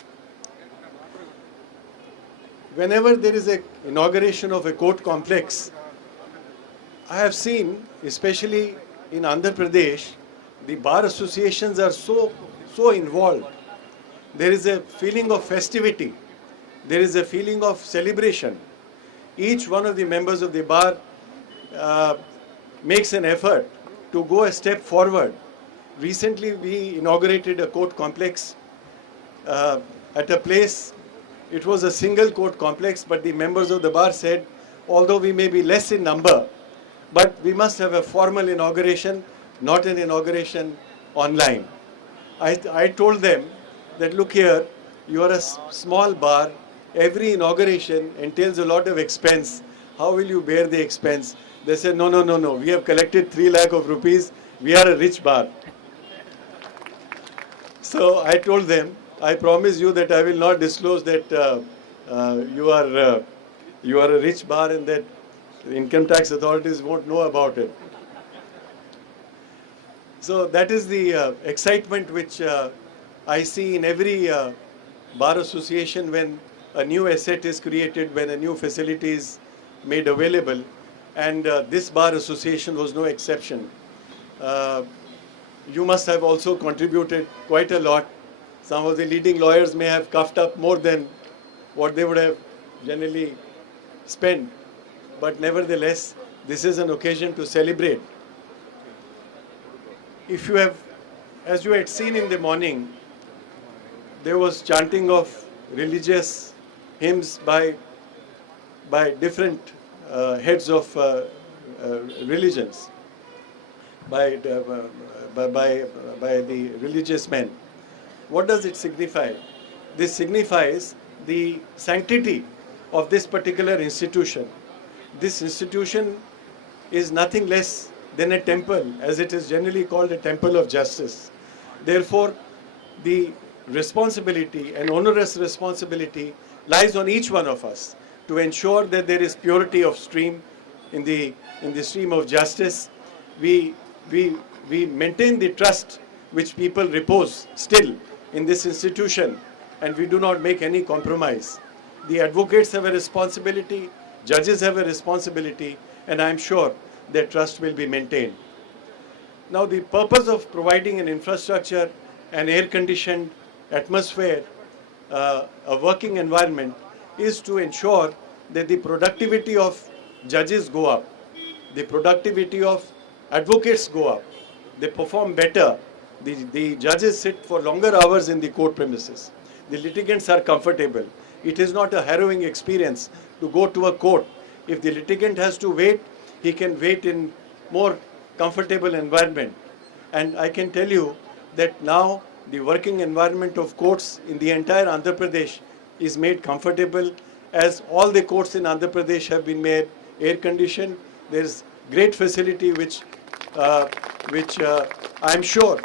Whenever there is an inauguration of a court complex, I have seen, especially in Andhra Pradesh, the bar associations are so involved. There is a feeling of festivity. There is a feeling of celebration. Each one of the members of the bar makes an effort to go a step forward. Recently, we inaugurated a court complex at a place. It was a single court complex, but the members of the bar said, although we may be less in number, but we must have a formal inauguration, not an inauguration online. I told them that, look here, you are a small bar. Every inauguration entails a lot of expense. How will you bear the expense? They said, no, no, no, no. We have collected 3 lakh of rupees. We are a rich bar. So I told them, I promise you that I will not disclose that you are a rich bar and that the income tax authorities won't know about it. So that is the excitement which I see in every bar association when a new asset is created, when a new facility is made available, and this bar association was no exception. You must have also contributed quite a lot. Some of the leading lawyers may have coughed up more than what they would have generally spent, but nevertheless, this is an occasion to celebrate. If you have, as you had seen in the morning, there was chanting of religious hymns by different heads of religions, by the religious men. What does it signify? This signifies the sanctity of this particular institution. This institution is nothing less than a temple, as it is generally called a temple of justice. Therefore, the responsibility, an onerous responsibility, lies on each one of us to ensure that there is purity of stream in the stream of justice. We maintain the trust which people repose still in this institution, and we do not make any compromise. The advocates have a responsibility, judges have a responsibility, and I am sure that trust will be maintained. Now, the purpose of providing an infrastructure, an air-conditioned atmosphere, a working environment, is to ensure that the productivity of judges go up, the productivity of advocates go up, they perform better, the judges sit for longer hours in the court premises, the litigants are comfortable. It is not a harrowing experience to go to a court. If the litigant has to wait, he can wait in more comfortable environment. And I can tell you that now the working environment of courts in the entire Andhra Pradesh is made comfortable, as all the courts in Andhra Pradesh have been made air-conditioned. There is great facility which I am sure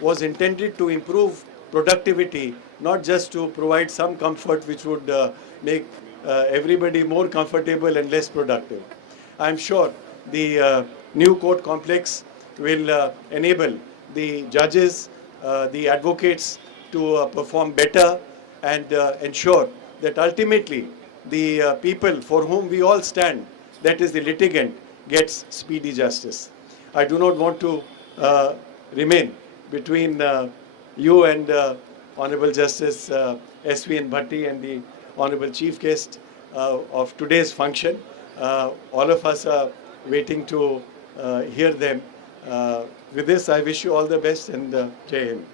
was intended to improve productivity, not just to provide some comfort which would make everybody more comfortable and less productive. I am sure the new court complex will enable the judges, the advocates to perform better and ensure that ultimately the people for whom we all stand, that is the litigant, gets speedy justice. I do not want to remain between you and Honorable Justice S.V.N. Bhatti and the Honorable Chief Guest of today's function. All of us are waiting to hear them. With this, I wish you all the best and Jai Hind.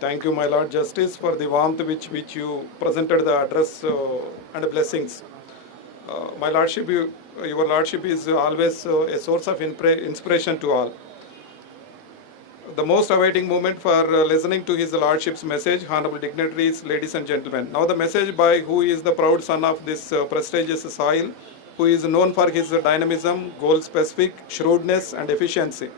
Thank you, my Lord Justice, for the warmth which you presented the address and blessings. My Lordship, your Lordship is always a source of inspiration to all. the most awaiting moment for listening to His Lordship's message, honorable dignitaries, ladies and gentlemen. Now the message by who is the proud son of this prestigious soil, who is known for his dynamism, goal-specific, shrewdness and efficiency.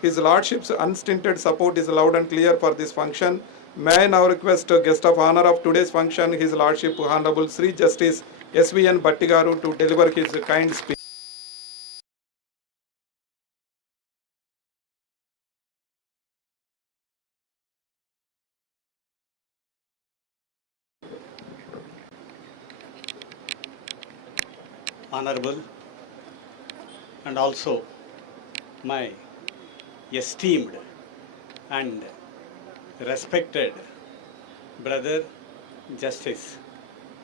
His Lordship's unstinted support is loud and clear for this function. May I now request guest of honor of today's function, His Lordship Honorable Sri Justice S.V.N. Bhatti Garu, to deliver his kind speech. Honorable and also my esteemed and respected brother Justice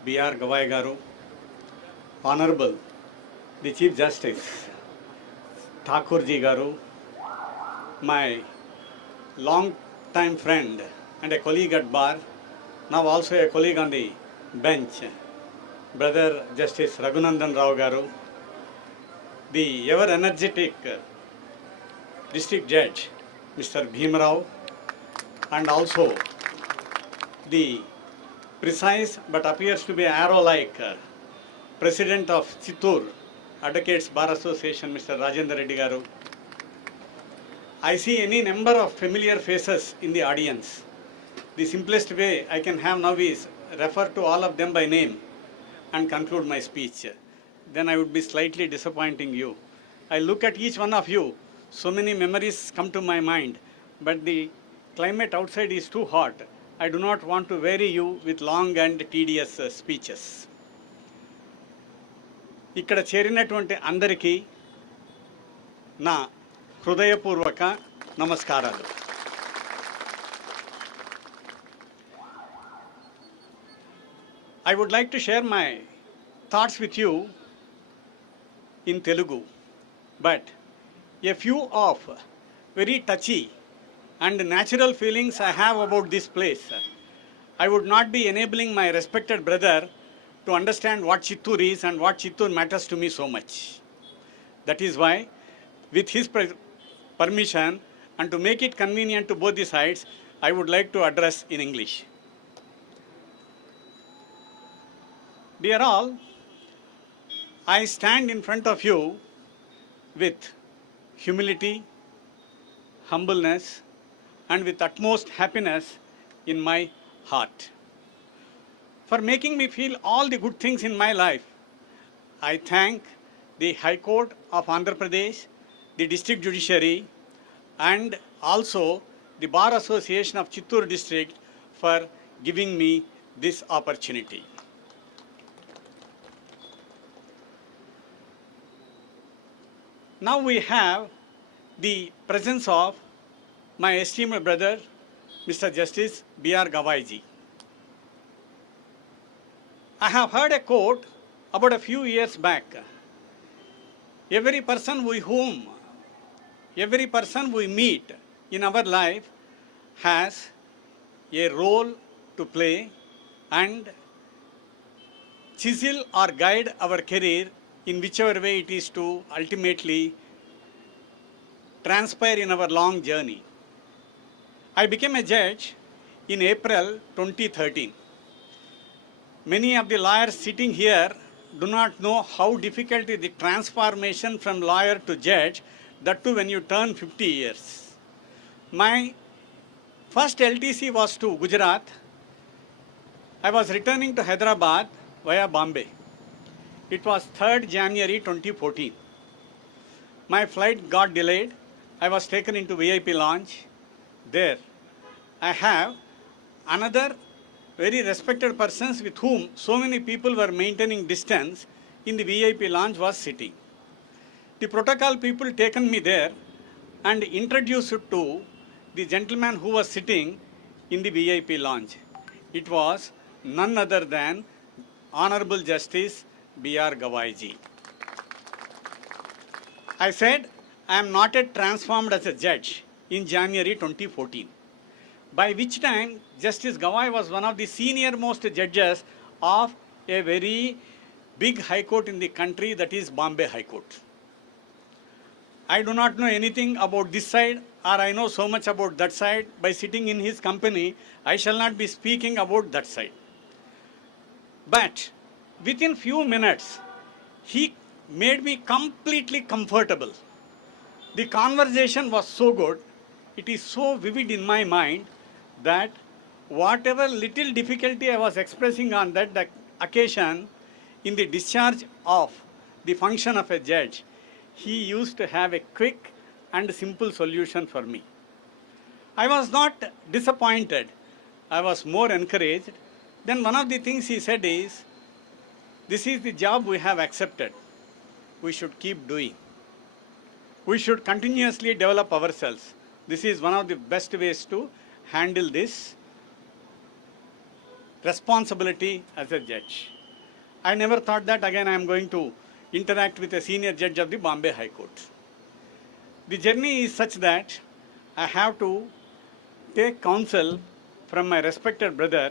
B.R. GAVAI Garu, Honorable the Chief Justice THAKUR ji Garu, my long time friend and a colleague at bar, now also a colleague on the bench, Brother Justice RAGHUNANDAN Rao Garu, the ever energetic District Judge Mr. BHIMA Rao, and also the precise but appears to be arrow-like President of Chittoor Advocates Bar Association Mr. RAJENDRA Reddy Garu. I see any number of familiar faces in the audience. The simplest way I can have now is refer to all of them by name and conclude my speech. Then I would be slightly disappointing you. I look at each one of you, so many memories come to my mind, but the climate outside is too hot. I do not want to weary you with long and tedious speeches. ఇక్కడ చేరినటువంటి అందరికీ నా హృదయపూర్వక నమస్కారాలు. I would like to share my thoughts with you in Telugu, but a few of very touchy and natural feelings I have about this place. I would not be enabling my respected brother to understand what Chittoor is and what Chittoor matters to me so much. That is why, with his permission and to make it convenient to both the sides, I would like to address in English. Dear all, I stand in front of you with humility, humbleness, and with utmost happiness in my heart. For making me feel all the good things in my life, I thank the High Court of Andhra Pradesh, the District Judiciary, and also the Bar Association of Chittoor District for giving me this opportunity. Now we have the presence of my esteemed brother, Mr. Justice B.R. GAVAI ji. I have heard a quote about a few years back. Every person we meet in our life has a role to play and chisel or guide our career in whichever way it is to ultimately transpire in our long journey. I became a judge in April 2013. Many of the lawyers sitting here do not know how difficult is the transformation from lawyer to judge, that too when you turn 50 years. My first LTC was to Gujarat. I was returning to Hyderabad via Bombay. It was 3rd January 2014. My flight got delayed. I was taken into VIP lounge. There, I have another very respected persons with whom so many people were maintaining distance in the VIP lounge was sitting. The protocol people taken me there and introduced to the gentleman who was sitting in the VIP lounge. It was none other than Honorable Justice B.R. GAVAI ji. I said, I am not yet transformed as a judge in January 2014, by which time Justice GAVAI was one of the senior most judges of a very big high court in the country, that is Bombay High Court. I do not know anything about this side or I know so much about that side. By sitting in his company, I shall not be speaking about that side. But within few minutes, he made me completely comfortable. The conversation was so good, it is so vivid in my mind that whatever little difficulty I was expressing on that occasion, in the discharge of the function of a judge, he used to have a quick and simple solution for me. I was not disappointed. I was more encouraged. Then one of the things he said is, this is the job we have accepted. We should keep doing. We should continuously develop ourselves. This is one of the best ways to handle this responsibility as a judge. I never thought that again I am going to interact with a senior judge of the Bombay High Court. The journey is such that I have to take counsel from my respected brother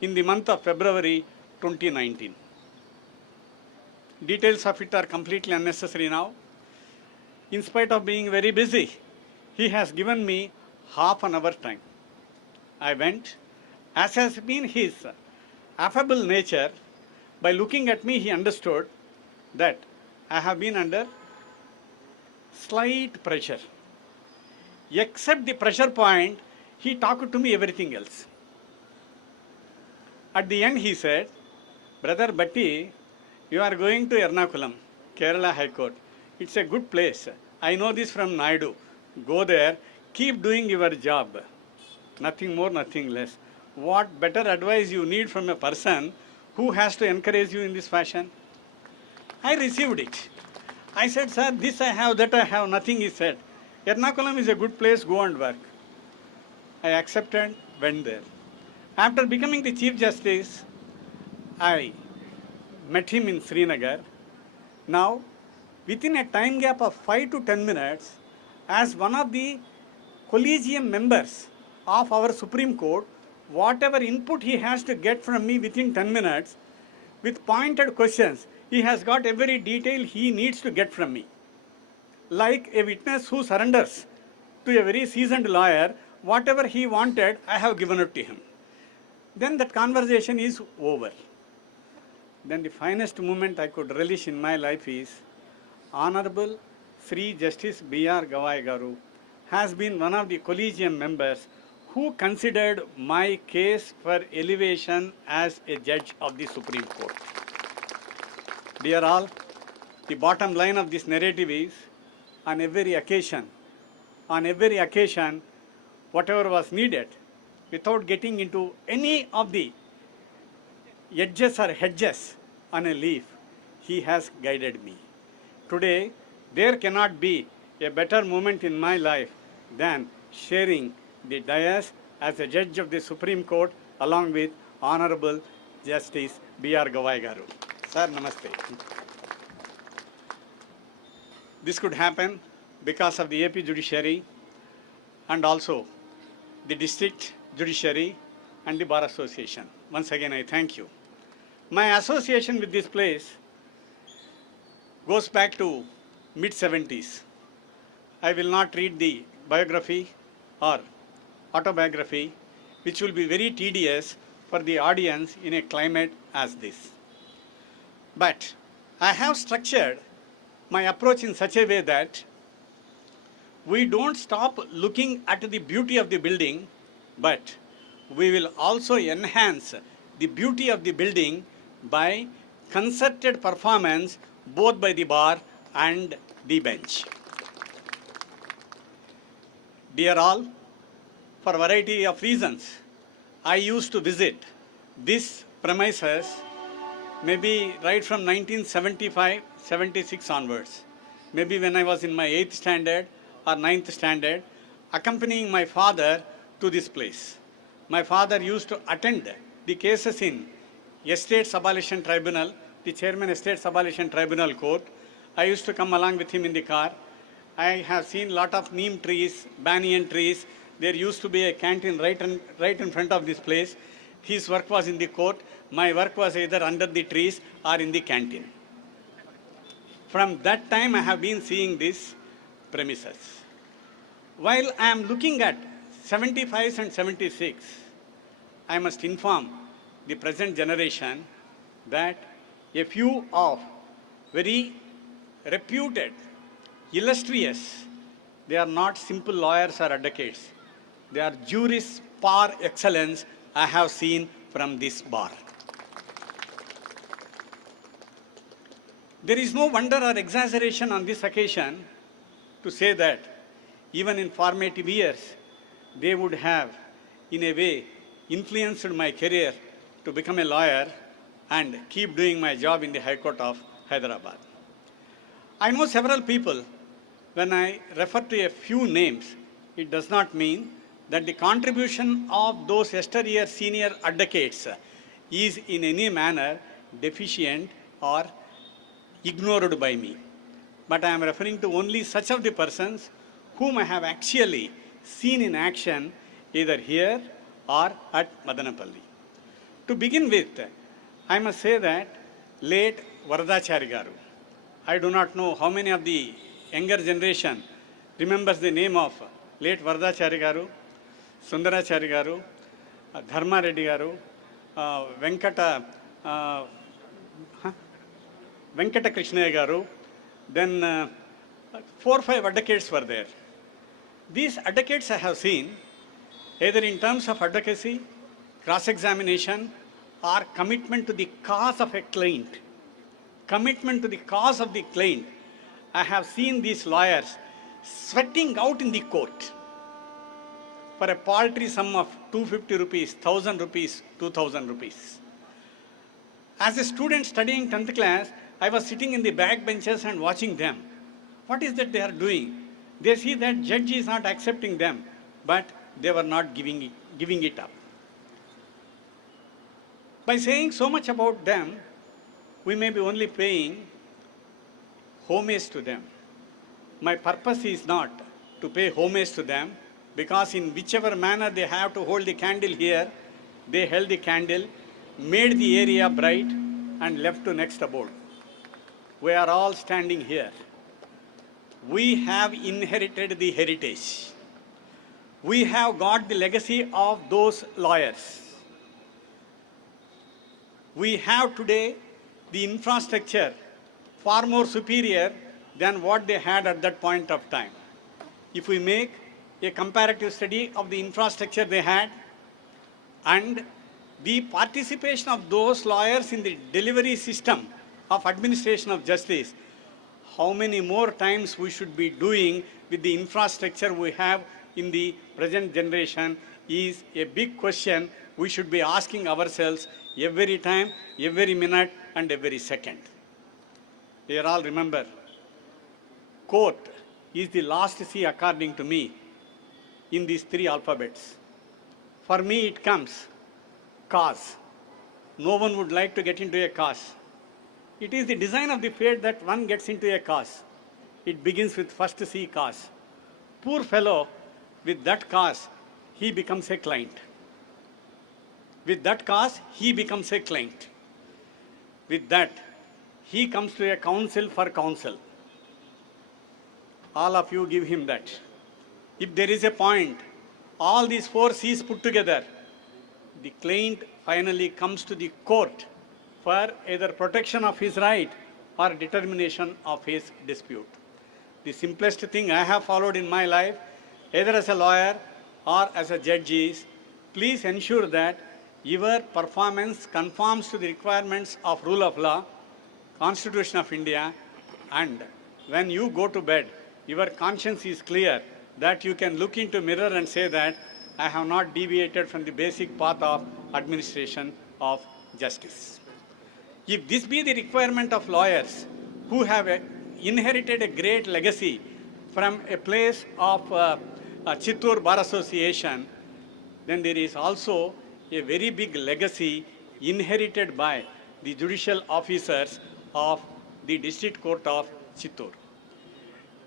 in the month of February 2019. Details of it are completely unnecessary now. In spite of being very busy, he has given me half an hour time. I went. As has been his affable nature, by looking at me, he understood that I have been under slight pressure. Except the pressure point, he talked to me everything else. At the end, he said, Brother Bhatti, you are going to Ernakulam, Kerala High Court. It's a good place. I know this from Naidu. Go there, keep doing your job. Nothing more, nothing less. What better advice you need from a person who has to encourage you in this fashion? I received it. I said, sir, this I have, that I have, nothing he said. Ernakulam is a good place, go and work. I accepted, went there. After becoming the Chief Justice, I met him in Srinagar. Now, within a time gap of 5 to 10 minutes, as one of the collegium members of our Supreme Court, whatever input he has to get from me within 10 minutes, with pointed questions, he has got every detail he needs to get from me. Like a witness who surrenders to a very seasoned lawyer, whatever he wanted, I have given it to him. Then that conversation is over. Then the finest moment I could relish in my life is, Honorable Sri Justice B.R. GAVAI Garu has been one of the collegium members who considered my case for elevation as a judge of the Supreme Court. Dear all, the bottom line of this narrative is, on every occasion, whatever was needed, without getting into any of the edges or hedges on a leaf, he has guided me. Today, there cannot be a better moment in my life than sharing the dais as a judge of the Supreme Court along with Honorable Justice B.R. GAVAI Garu. Sir, namaste. This could happen because of the AP Judiciary and also the District Judiciary and the Bar Association. Once again, I thank you. My association with this place goes back to mid-70s. I will not read the biography or autobiography, which will be very tedious for the audience in a climate as this. But I have structured my approach in such a way that we don't stop looking at the beauty of the building, but we will also enhance the beauty of the building by concerted performance both by the bar and the bench. Dear all, for a variety of reasons, I used to visit this premises maybe right from 1975-76 onwards. Maybe when I was in my 8th standard or 9th standard, accompanying my father to this place. My father used to attend the cases in Estate Abolition Tribunal, the Chairman Estate Abolition Tribunal Court. I used to come along with him in the car. I have seen a lot of neem trees, banyan trees. There used to be a canteen right in front of this place. His work was in the court. My work was either under the trees or in the canteen. From that time, I have been seeing this premises. While I am looking at 75 and 76, I must inform the present generation that a few of very reputed, illustrious, they are not simple lawyers or advocates. They are jurists par excellence I have seen from this bar. There is no wonder or exaggeration on this occasion to say that even in formative years, they would have, in a way, influenced my career to become a lawyer and keep doing my job in the High Court of Hyderabad. I know several people. When I refer to a few names, it does not mean that the contribution of those yesteryear senior advocates is in any manner deficient or ignored by me. But I am referring to only such of the persons whom I have actually seen in action either here or at Madanapalli. To begin with, I must say that late Varadachari Garu, I do not know how many of the younger generation remembers the name of late Varadachari Garu, Sundarachari Garu, Dharma Reddy Garu, Venkata Krishnaya Garu, then 4 or 5 advocates were there. These advocates I have seen either in terms of advocacy, cross-examination, or commitment to the cause of a client. Commitment to the cause of the client. I have seen these lawyers sweating out in the court for a paltry sum of 250 rupees, 1000 rupees, 2000 rupees. As a student studying 10th class, I was sitting in the back benches and watching them. What is that they are doing? They see that judge is not accepting them, but they were not giving it up. By saying so much about them, we may be only paying homage to them. My purpose is not to pay homage to them, because in whichever manner they have to hold the candle here, they held the candle, made the area bright, and left to next abode. We are all standing here. We have inherited the heritage. We have got the legacy of those lawyers. We have today the infrastructure far more superior than what they had at that point of time. If we make a comparative study of the infrastructure they had and the participation of those lawyers in the delivery system of administration of justice, how many more times we should be doing with the infrastructure we have in the present generation is a big question we should be asking ourselves every time, every minute, and every second. You all remember, court is the last C according to me in these 3 alphabets. For me it comes cause. No one would like to get into a cause. It is the design of the fate that one gets into a cause. It begins with first C, cause. Poor fellow, with that cause, he becomes a client. With that cause, he becomes a client. With that, he comes to a counsel for counsel. All of you give him that. If there is a point, all these 4 C's put together, the client finally comes to the court for either protection of his right or determination of his dispute. The simplest thing I have followed in my life, either as a lawyer or as a judge, is please ensure that your performance conforms to the requirements of rule of law, Constitution of India, and when you go to bed, your conscience is clear that you can look into mirror and say that I have not deviated from the basic path of administration of justice. If this be the requirement of lawyers who have inherited a great legacy from a place of Chittoor Bar Association, then there is also a very big legacy inherited by the judicial officers of the District Court of Chittoor.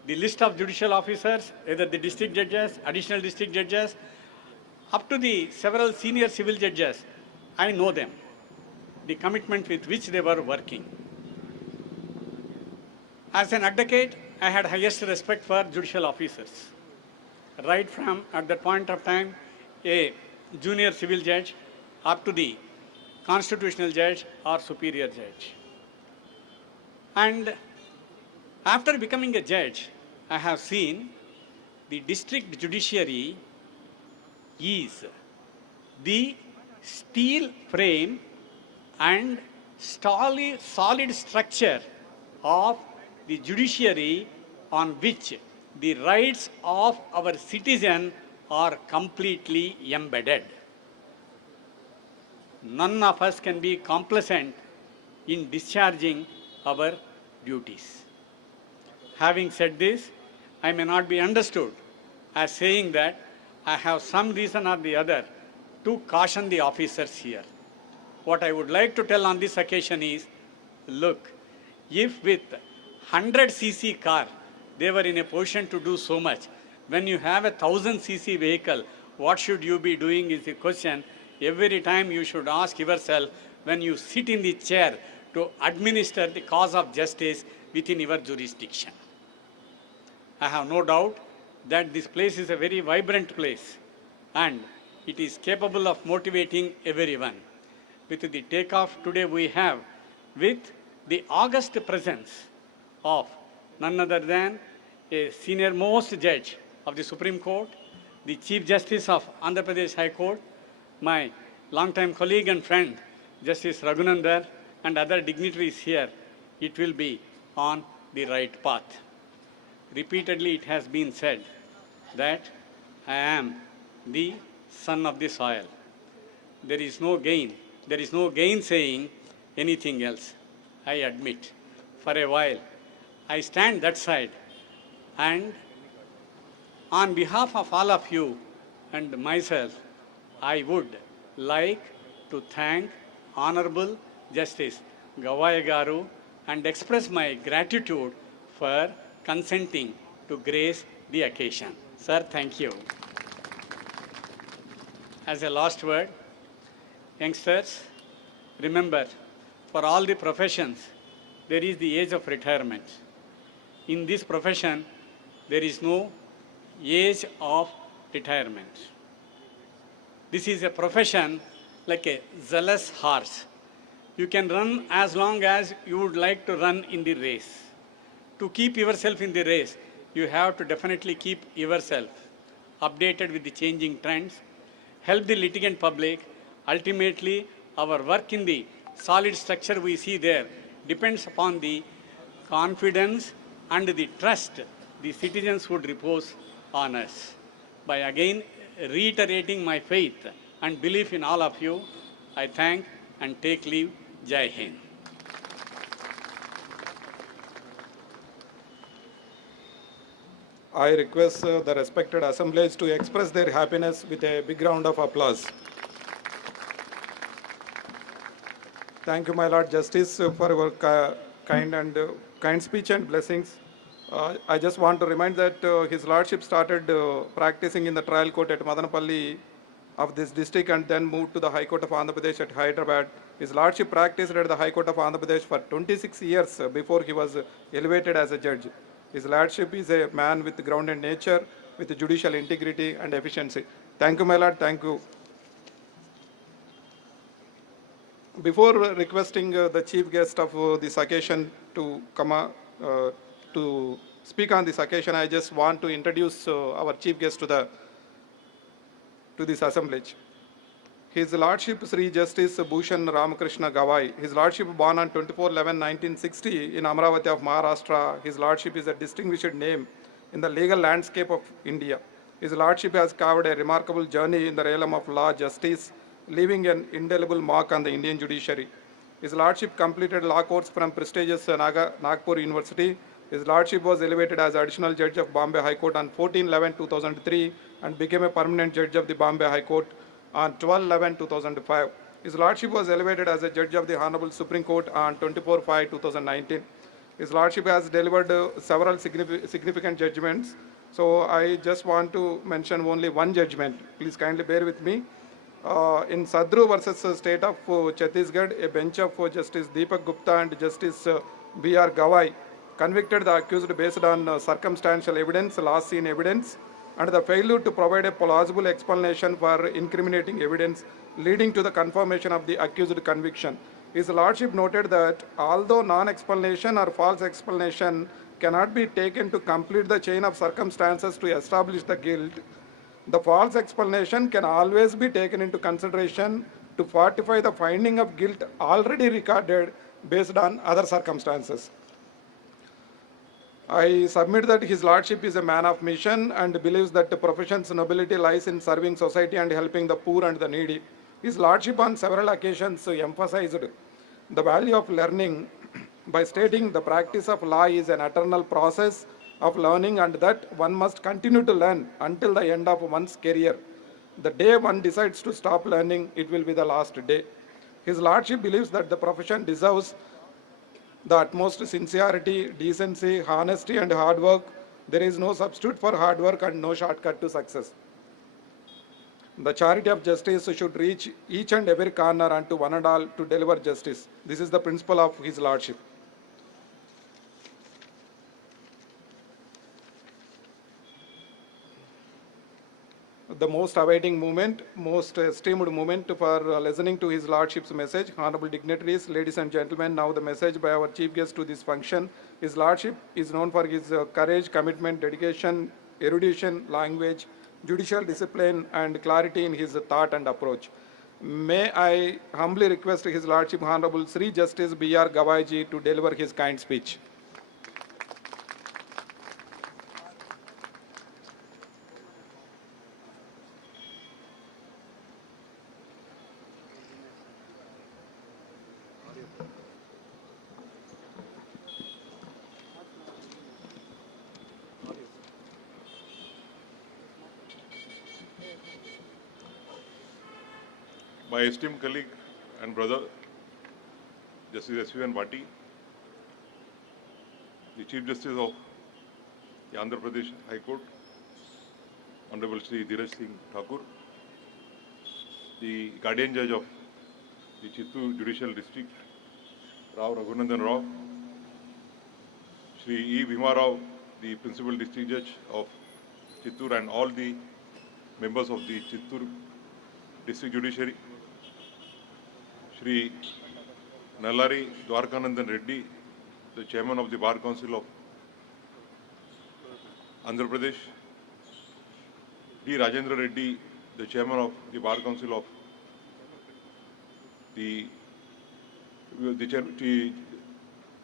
The list of judicial officers, either the district judges, additional district judges, up to the several senior civil judges, I know them, the commitment with which they were working. As an advocate, I had highest respect for judicial officers. Right from at that point of time, a junior civil judge up to the constitutional judge or superior judge. And after becoming a judge, I have seen the district judiciary is the steel frame and solid structure of the judiciary on which the rights of our citizen are completely embedded. None of us can be complacent in discharging our duties. Having said this, I may not be understood as saying that I have some reason or the other to caution the officers here. What I would like to tell on this occasion is, look, if with 100cc car, they were in a position to do so much, when you have a 1000cc vehicle, what should you be doing is the question every time you should ask yourself when you sit in the chair to administer the cause of justice within your jurisdiction. I have no doubt that this place is a very vibrant place and it is capable of motivating everyone. With the takeoff today we have, with the august presence of none other than a senior most judge of the Supreme Court, the Chief Justice of Andhra Pradesh High Court, my longtime colleague and friend, Justice Raghunandan, and other dignitaries here, it will be on the right path. Repeatedly it has been said that I am the son of the soil. There is no gain saying anything else. I admit, for a while, I stand that side, and on behalf of all of you and myself, I would like to thank Honorable Justice GAVAI Garu and express my gratitude for consenting to grace the occasion. Sir, thank you. As a last word, youngsters, remember, for all the professions, there is the age of retirement. In this profession, there is no age of retirement. This is a profession like a zealous horse. You can run as long as you would like to run in the race. To keep yourself in the race, you have to definitely keep yourself updated with the changing trends, help the litigant public. Ultimately, our work in the solid structure we see there depends upon the confidence and the trust the citizens would repose on us. By again reiterating my faith and belief in all of you, I thank and take leave. Jai Hind. I request the respected assemblage to express their happiness with a big round of applause. Thank you, my Lord Justice, for your kind speech and blessings. I just want to remind that His Lordship started practicing in the trial court at Madanapalli of this district and then moved to the High Court of Andhra Pradesh at Hyderabad. His Lordship practiced at the High Court of Andhra Pradesh for 26 years before he was elevated as a judge. His Lordship is a man with grounded nature, with judicial integrity and efficiency. Thank you, my Lord. Thank you. Before requesting the chief guest of this occasion to come to speak on this occasion, I just want to introduce our chief guest to this assemblage. His Lordship Sri Justice Bhushan Ramakrishna Gavai. His Lordship born on 24/11/1960 in Amravati of Maharashtra. His Lordship is a distinguished name in the legal landscape of India. His Lordship has carved a remarkable journey in the realm of law justice, leaving an indelible mark on the Indian judiciary. His Lordship completed law course from prestigious Nagpur University. His Lordship was elevated as additional judge of Bombay High Court on 14/11/2003 and became a permanent judge of the Bombay High Court on 12/11/2005. His Lordship was elevated as a judge of the Honorable Supreme Court on 24/5/2019. His Lordship has delivered several significant judgments. So I just want to mention only one judgment. Please kindly bear with me. In Sadru versus State of Chhattisgarh, a bench of Justice Deepak Gupta and Justice B.R. Gavai convicted the accused based on circumstantial evidence, last seen evidence, and the failure to provide a plausible explanation for incriminating evidence leading to the confirmation of the accused conviction. His Lordship noted that although non-explanation or false explanation cannot be taken to complete the chain of circumstances to establish the guilt, the false explanation can always be taken into consideration to fortify the finding of guilt already recorded based on other circumstances. I submit that His Lordship is a man of mission and believes that the profession's nobility lies in serving society and helping the poor and the needy. His Lordship on several occasions emphasized the value of learning by stating the practice of law is an eternal process of learning and that one must continue to learn until the end of one's career. The day one decides to stop learning, it will be the last day. His Lordship believes that the profession deserves the utmost sincerity, decency, honesty, and hard work. There is no substitute for hard work and no shortcut to success. The charity of justice should reach each and every corner and to one and all to deliver justice. This is the principle of His Lordship. The most awaiting moment, most esteemed moment for listening to His Lordship's message. Honorable dignitaries, ladies and gentlemen, now the message by our chief guest to this function. His Lordship is known for his courage, commitment, dedication, erudition, language, judicial discipline, and clarity in his thought and approach. May I humbly request His Lordship Honorable Sri Justice B.R. GAVAI ji to deliver his kind speech. My esteemed colleague and brother, Justice S.V.N. BHATTI, the Chief Justice of the Andhra Pradesh High Court, Honorable Sri DHIRAJ Singh THAKUR, the Guardian Judge of the Chittoor Judicial District, RAGHUNANDAN Rao, Sri E. BHIMA Rao, the Principal District Judge of Chittoor, and all the members of the Chittoor District Judiciary, Shri Nallari Dwarkanandan Reddy, the Chairman of the Bar Council of Andhra Pradesh, D. Rajendra Reddy, the Chairman of the Bar Council of the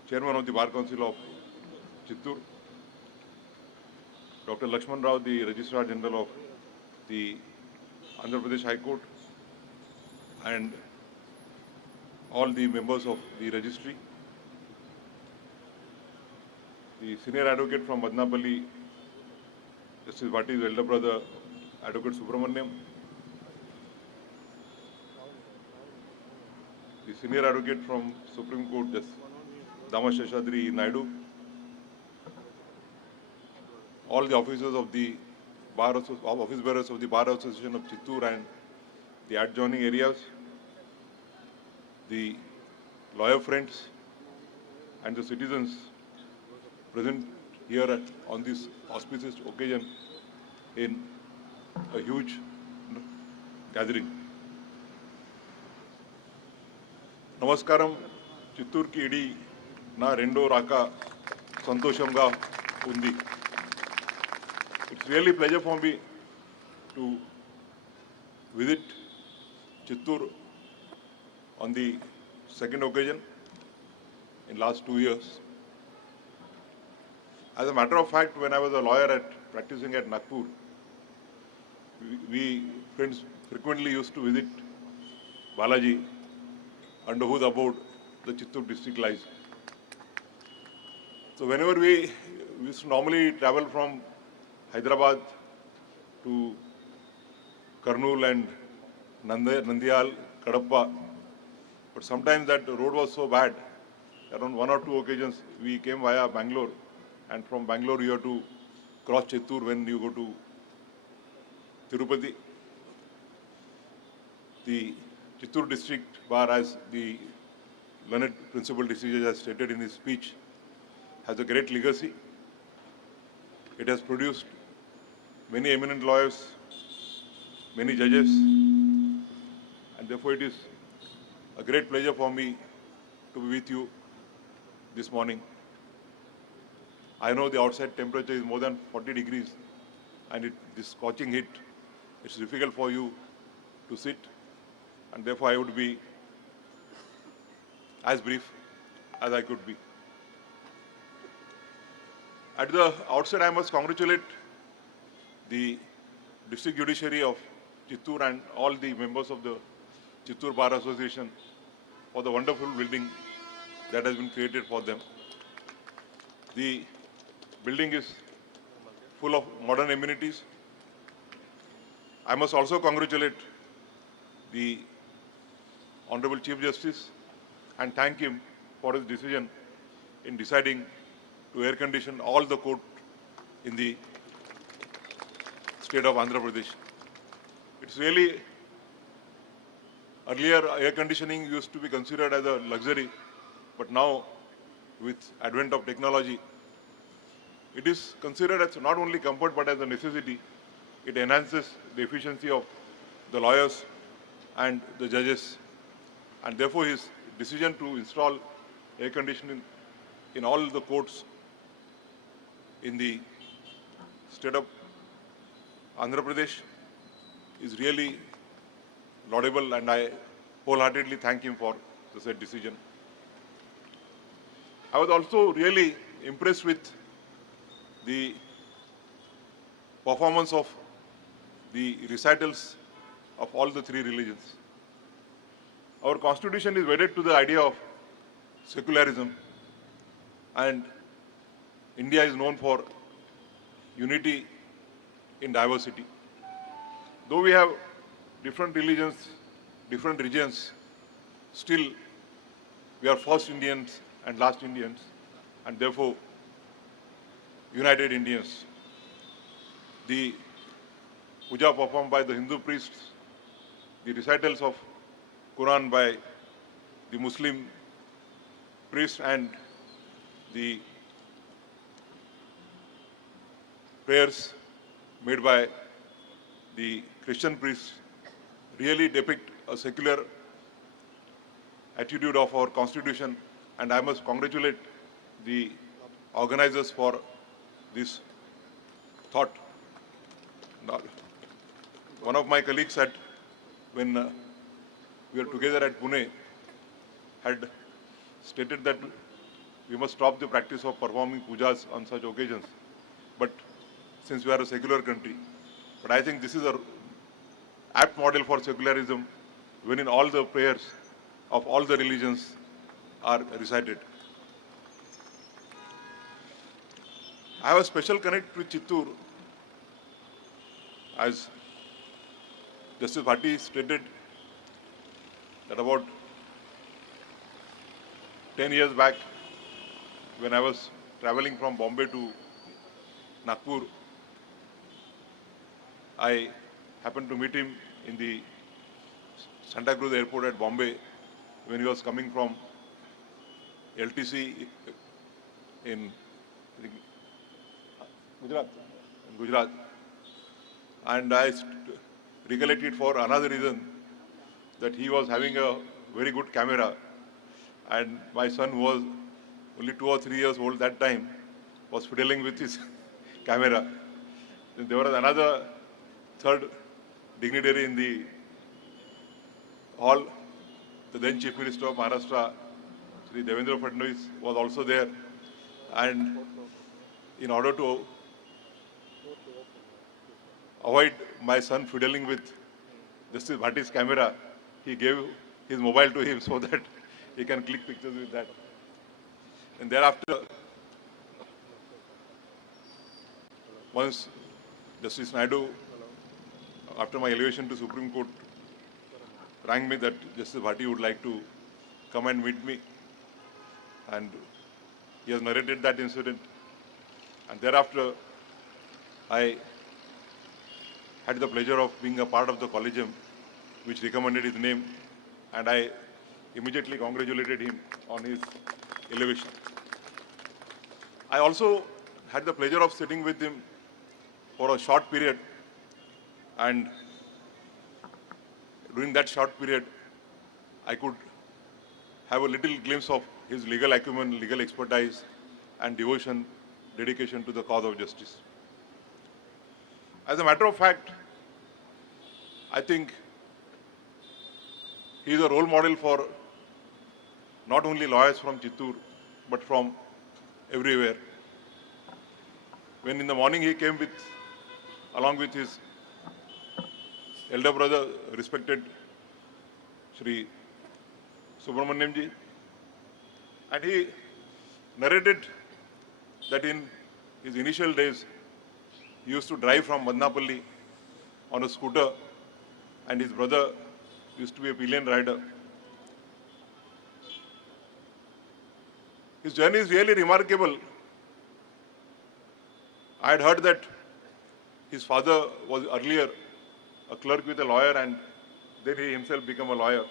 Chairman of the Bar Council of Chittoor, Dr. Lakshman Rao, the Registrar General of the Andhra Pradesh High Court, and all the members of the registry, the senior advocate from Madnapalli, Justice Bhatti's elder brother, Advocate Subramaniam, the senior advocate from Supreme Court, Justice Damas Sheshadri Naidu, all the officers of the office bearers of the Bar Association of Chittoor and the adjoining areas, the lawyer friends and the citizens present here on this auspicious occasion in a huge gathering. Namaskaram, Chittoor ki idi na rendo raka santoshamga undi. It's really a pleasure for me to visit Chittoor on the second occasion in last 2 years. As a matter of fact, when I was a lawyer practicing at Nagpur, we friends frequently used to visit Balaji, under whose abode the Chittoor district lies. So whenever we used to normally travel from Hyderabad to Kurnool and Nandyal, Kadapa, but sometimes that road was so bad, around 1 or 2 occasions we came via Bangalore, and from Bangalore you have to cross Chittoor when you go to Tirupati. The Chittoor district bar, as the learned principal district judge has stated in his speech, has a great legacy. It has produced many eminent lawyers, many judges, and therefore it is a great pleasure for me to be with you this morning. I know the outside temperature is more than 40 degrees, and this scorching heat, it's difficult for you to sit, and therefore I would be as brief as I could be. At the outset, I must congratulate the District Judiciary of Chittoor and all the members of the Chittoor Bar Association for the wonderful building that has been created for them. The building is full of modern amenities. I must also congratulate the Honorable Chief Justice and thank him for his decision in deciding to air condition all the court in the state of Andhra Pradesh. It's really, earlier air conditioning used to be considered as a luxury, but now with advent of technology, it is considered as not only comfort but as a necessity. It enhances the efficiency of the lawyers and the judges, and therefore his decision to install air conditioning in all the courts in the state of Andhra Pradesh is really laudable, and I wholeheartedly thank him for the said decision. I was also really impressed with the performance of the recitals of all the three religions. Our constitution is wedded to the idea of secularism, and India is known for unity in diversity. Though we have different religions, different regions, still we are first Indians and last Indians, and therefore united Indians. The puja performed by the Hindu priests, the recitals of Quran by the Muslim priests, and the prayers made by the Christian priests really depict a secular attitude of our constitution, and I must congratulate the organizers for this thought. One of my colleagues when we were together at Pune, had stated that we must stop the practice of performing pujas on such occasions. But since we are a secular country, but I think this is an apt model for secularism, wherein all the prayers of all the religions are recited. I have a special connect with Chittoor, as Justice Bhatti stated that about 10 years back, when I was traveling from Bombay to Nagpur, I happened to meet him in the Santa Cruz airport at Bombay when he was coming from LTC in Gujarat. And I recollected for another reason that he was having a very good camera, and my son, who was only 2 or 3 years old that time, was fiddling with his camera. Then there was another third dignitary in the hall, the then Chief Minister of Maharashtra, Shri Devendra Fadnavis, was also there. And in order to avoid my son fiddling with Justice Bhatti's camera, he gave his mobile to him so that he can click pictures with that. And thereafter, once Justice Naidu, after my elevation to Supreme Court, rang me that Justice Bhatti would like to come and meet me, and he has narrated that incident. And thereafter, I had the pleasure of being a part of the collegium which recommended his name, and I immediately congratulated him on his elevation. I also had the pleasure of sitting with him for a short period, and during that short period, I could have a little glimpse of his legal acumen, legal expertise, and devotion, dedication to the cause of justice. As a matter of fact, I think he is a role model for not only lawyers from Chittoor, but from everywhere. When in the morning he came along with his elder brother, respected Shri Subramaniam ji, and he narrated that in his initial days, he used to drive from Madnapalli on a scooter, and his brother used to be a pillion rider. His journey is really remarkable. I had heard that his father was earlier a clerk with a lawyer, and then he himself became a lawyer.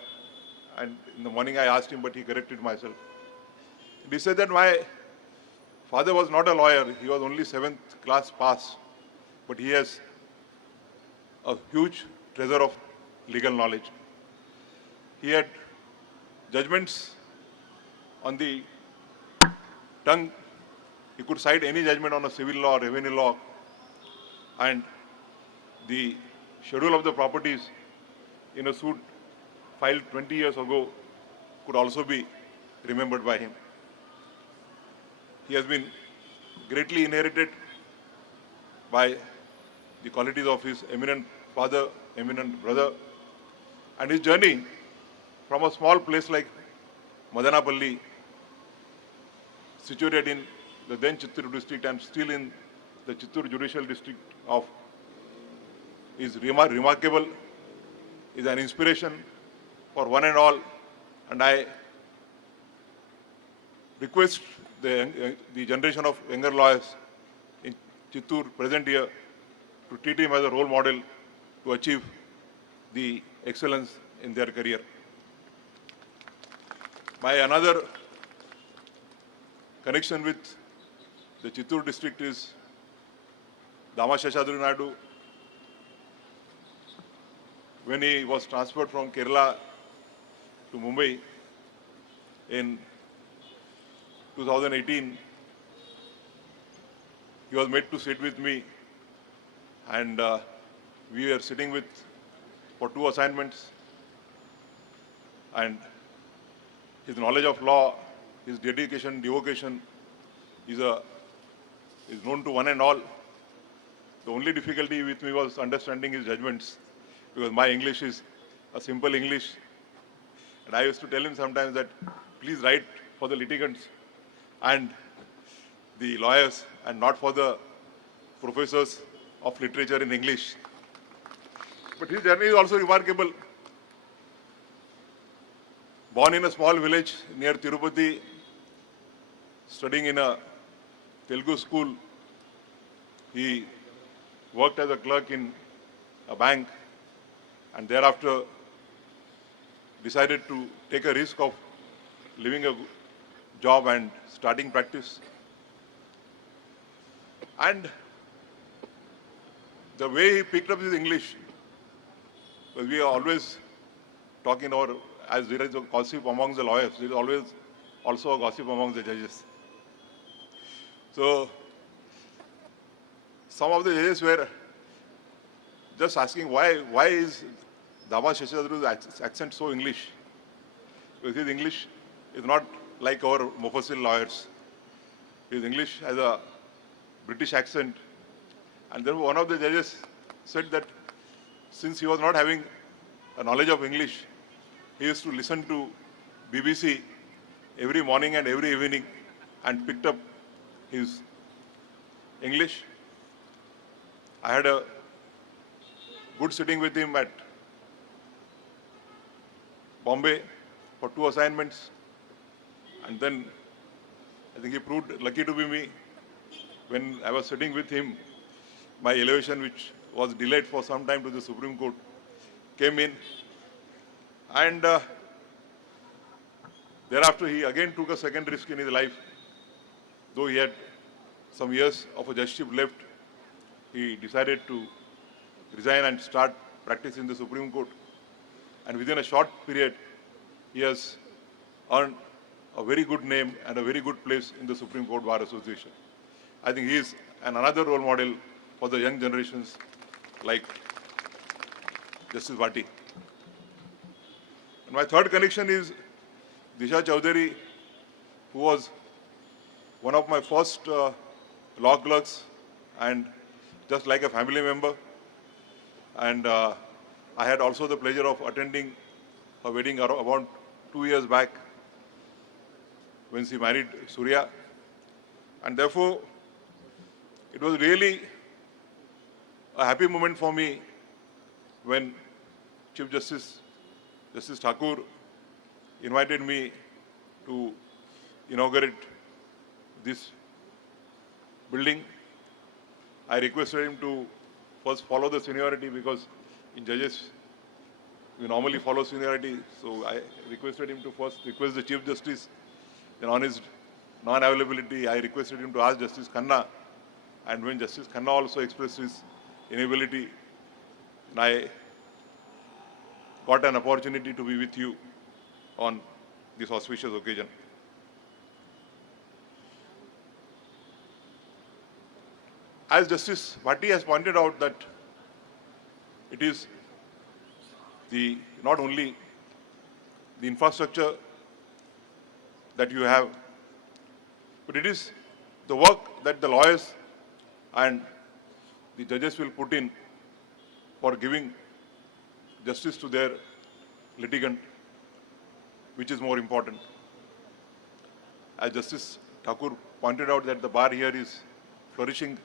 And in the morning I asked him, but he corrected myself. He said that my father was not a lawyer. He was only 7th class pass, but he has a huge treasure of legal knowledge. He had judgments on the tongue. He could cite any judgment on a civil law, revenue law, and the schedule of the properties in a suit filed 20 years ago could also be remembered by him. He has been greatly inherited by the qualities of his eminent father, eminent brother, and his journey from a small place like Madanapalli, situated in the then Chittoor district and still in the Chittoor judicial district is remarkable, is an inspiration for one and all, and I request the generation of younger lawyers in Chittoor present here to treat him as a role model to achieve the excellence in their career. My another connection with the Chittoor district is Dama Seshadri Naidu. When he was transferred from Kerala to Mumbai in 2018, he was made to sit with me, and we were sitting for 2 assignments, and his knowledge of law, his dedication, devocation is known to one and all. The only difficulty with me was understanding his judgments, because my English is a simple English. And I used to tell him sometimes that please write for the litigants and the lawyers and not for the professors of literature in English. But his journey is also remarkable. Born in a small village near Tirupati, studying in a Telugu school, he worked as a clerk in a bank, and thereafter decided to take a risk of leaving a job and starting practice. And the way he picked up his English, because we are always talking about, as there is a gossip among the lawyers, there is always also a gossip among the judges. So some of the judges were just asking why is Dama Seshadri's accent so English? Because his English is not like our Mufassil lawyers. His English has a British accent. And then one of the judges said that since he was not having a knowledge of English, he used to listen to BBC every morning and every evening and picked up his English. I had a good sitting with him at Bombay for 2 assignments, and then I think he proved lucky to be me. When I was sitting with him, my elevation, which was delayed for some time to the Supreme Court, came in, and thereafter he again took a second risk in his life, though he had some years of a judgeship left, he decided to resign and start practice in the Supreme Court. And within a short period, he has earned a very good name and a very good place in the Supreme Court Bar Association. I think he is another role model for the young generations like Justice Bhatti. And my third connection is Disha Chaudhary, who was one of my first law clerks and just like a family member. And I had also the pleasure of attending her wedding about 2 years back when she married Surya. And therefore, it was really a happy moment for me when Chief Justice Thakur invited me to inaugurate this building. I requested him to first follow the seniority because in judges we normally follow seniority. So I requested him to first request the Chief Justice. Then on his non-availability, I requested him to ask Justice Khanna. And when Justice Khanna also expressed his inability, and I got an opportunity to be with you on this auspicious occasion. As Justice Bhatti has pointed out that it is not only the infrastructure that you have, but it is the work that the lawyers and the judges will put in for giving justice to their litigant, which is more important. As Justice Thakur pointed out that the bar here is flourishing,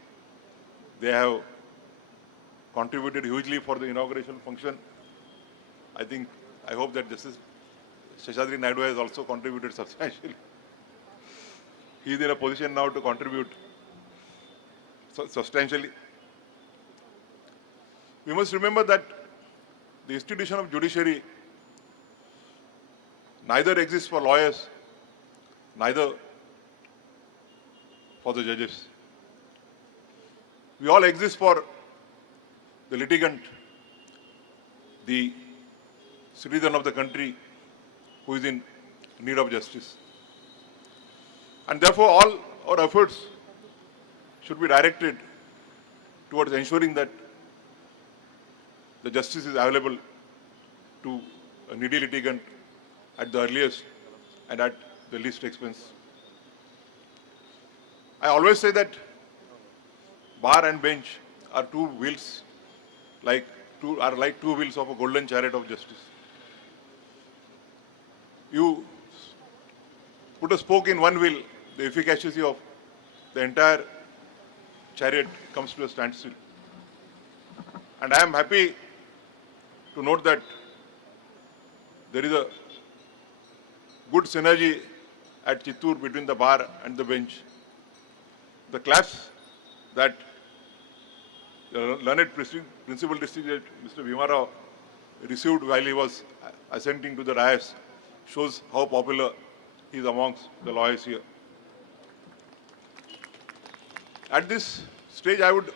they have contributed hugely for the inauguration function. I hope that Justice Seshadri Naidu has also contributed substantially. He is in a position now to contribute substantially. We must remember that the institution of judiciary neither exists for lawyers, neither for the judges. We all exist for the litigant, the citizen of the country who is in need of justice. And therefore, all our efforts should be directed towards ensuring that the justice is available to a needy litigant at the earliest and at the least expense. I always say that bar and bench are two wheels, like two wheels of a golden chariot of justice. You put a spoke in one wheel, the efficacy of the entire chariot comes to a standstill. And I am happy to note that there is a good synergy at Chittoor between the bar and the bench. The class that the learned Principal District Judge Mr. BHIMA received while he was assenting to the dais shows how popular he is amongst the lawyers here. At this stage, I would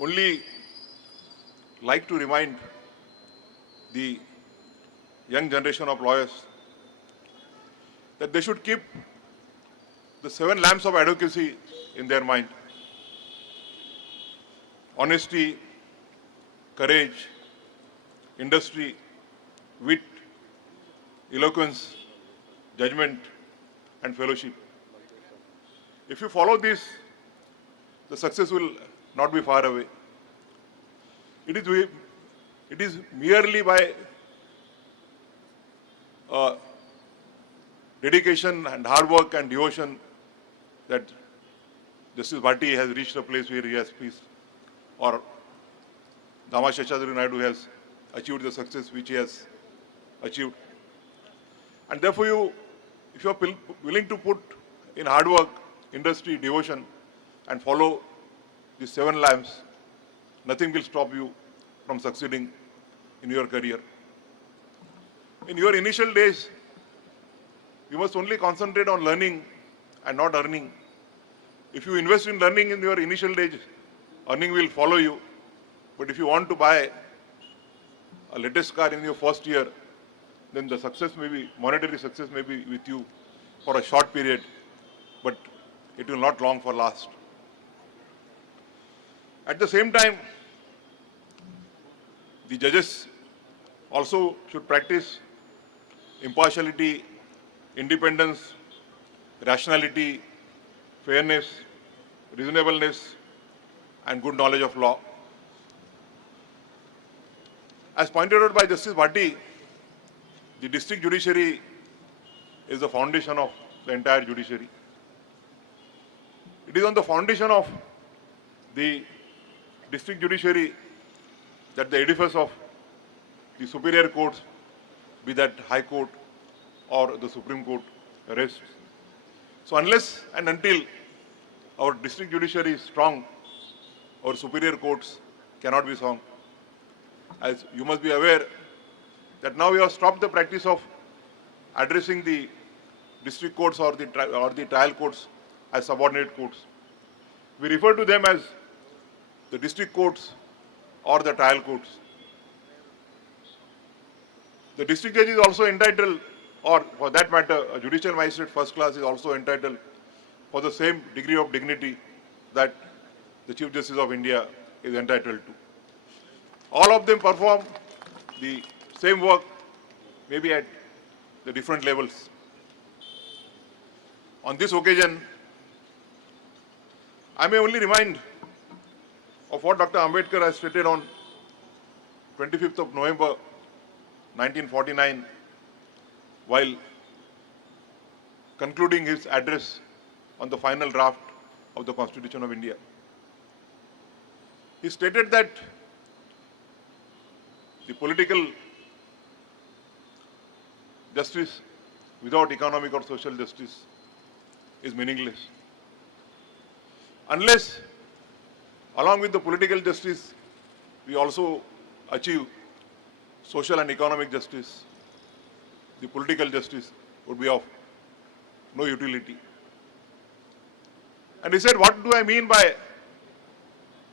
only like to remind the young generation of lawyers that they should keep the 7 lamps of advocacy in their mind. Honesty, courage, industry, wit, eloquence, judgment, and fellowship. If you follow this, the success will not be far away. It is merely by dedication and hard work and devotion that Justice Bhatti has reached a place where he has peace, or Dama Seshadri Naidu has achieved the success which he has achieved. And therefore, if you are willing to put in hard work, industry, devotion, and follow these 7 lamps, nothing will stop you from succeeding in your career. In your initial days, you must only concentrate on learning and not earning. If you invest in learning in your initial stage, earning will follow you. But if you want to buy a latest car in your first year, then the success may be, monetary success may be with you for a short period, but it will not long for last. At the same time, the judges also should practice impartiality, independence, rationality, fairness, reasonableness, and good knowledge of law. As pointed out by Justice Bhatti, the district judiciary is the foundation of the entire judiciary. It is on the foundation of the district judiciary that the edifice of the superior courts, be that High Court or the Supreme Court, rests. So unless and until our district judiciary is strong, our superior courts cannot be strong. As you must be aware that now we have stopped the practice of addressing the district courts or the trial courts as subordinate courts. We refer to them as the district courts or the trial courts. The district judge is also entitled, or for that matter, a judicial magistrate first class is also entitled for the same degree of dignity that the Chief Justice of India is entitled to. All of them perform the same work, maybe at the different levels. On this occasion, I may only remind of what Dr. Ambedkar has stated on 25th of November 1949 while concluding his address on the final draft of the Constitution of India. He stated that the political justice without economic or social justice is meaningless. Unless, along with the political justice, we also achieve social and economic justice, the political justice would be of no utility. And he said, what do I mean by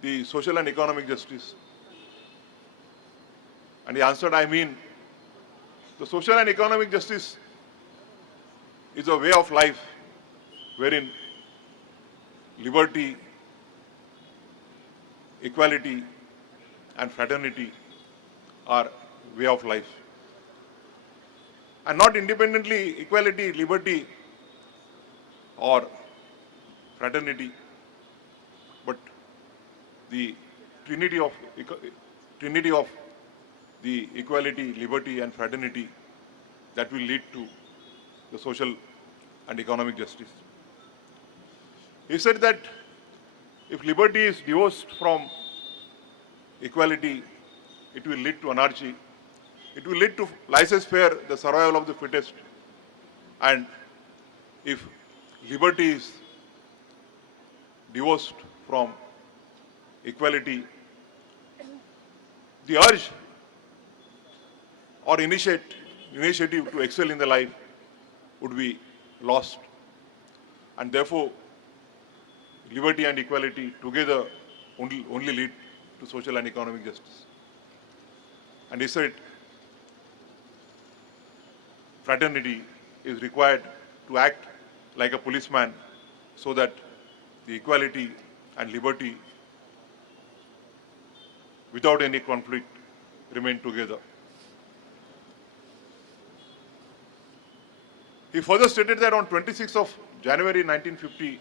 the social and economic justice? And he answered, I mean, the social and economic justice is a way of life wherein liberty, equality, and fraternity are way of life. And not independently equality, liberty, or fraternity, but the trinity of the equality, liberty, and fraternity that will lead to the social and economic justice. He said that if liberty is divorced from equality, it will lead to anarchy. It will lead to laissez-faire, the survival of the fittest. And if liberty is divorced from equality, the urge or initiative to excel in the life would be lost. And therefore, liberty and equality together only lead to social and economic justice. And he said, fraternity is required to act like a policeman so that the equality and liberty without any conflict remain together. He further stated that on 26th of January 1950,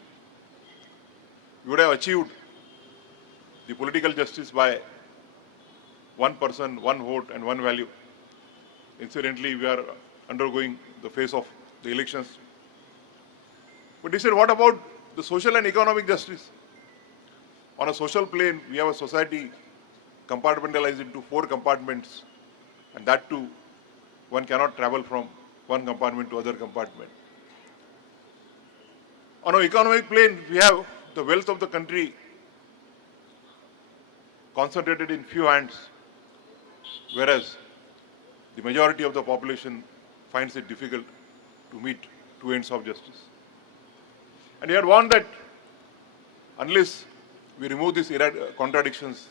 we would have achieved the political justice by one person, one vote, and one value. Incidentally, we are undergoing the phase of the elections. But he said, what about the social and economic justice? On a social plane, we have a society compartmentalized into 4 compartments, and that too, one cannot travel from one compartment to other compartment. On an economic plane, we have the wealth of the country concentrated in few hands, whereas the majority of the population finds it difficult to meet 2 ends of justice. And he had warned that unless we remove these contradictions,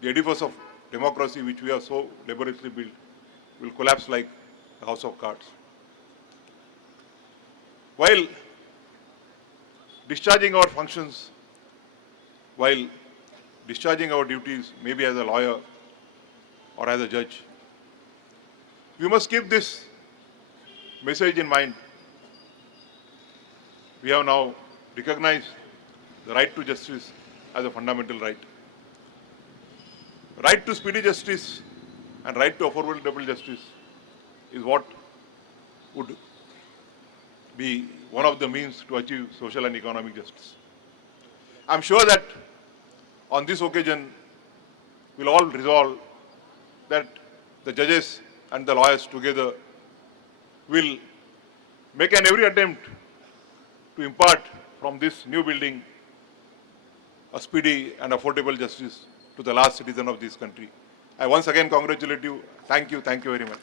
the edifice of democracy which we have so laboriously built will collapse like a house of cards. While discharging our functions, while discharging our duties, maybe as a lawyer or as a judge, we must keep this message in mind. We have now recognized the right to justice as a fundamental right. Right to speedy justice and right to affordable double justice is what would be one of the means to achieve social and economic justice. I am sure that on this occasion, we'll all resolve that the judges and the lawyers together will make an every attempt to impart from this new building a speedy and affordable justice to the last citizen of this country. I once again congratulate you. Thank you very much.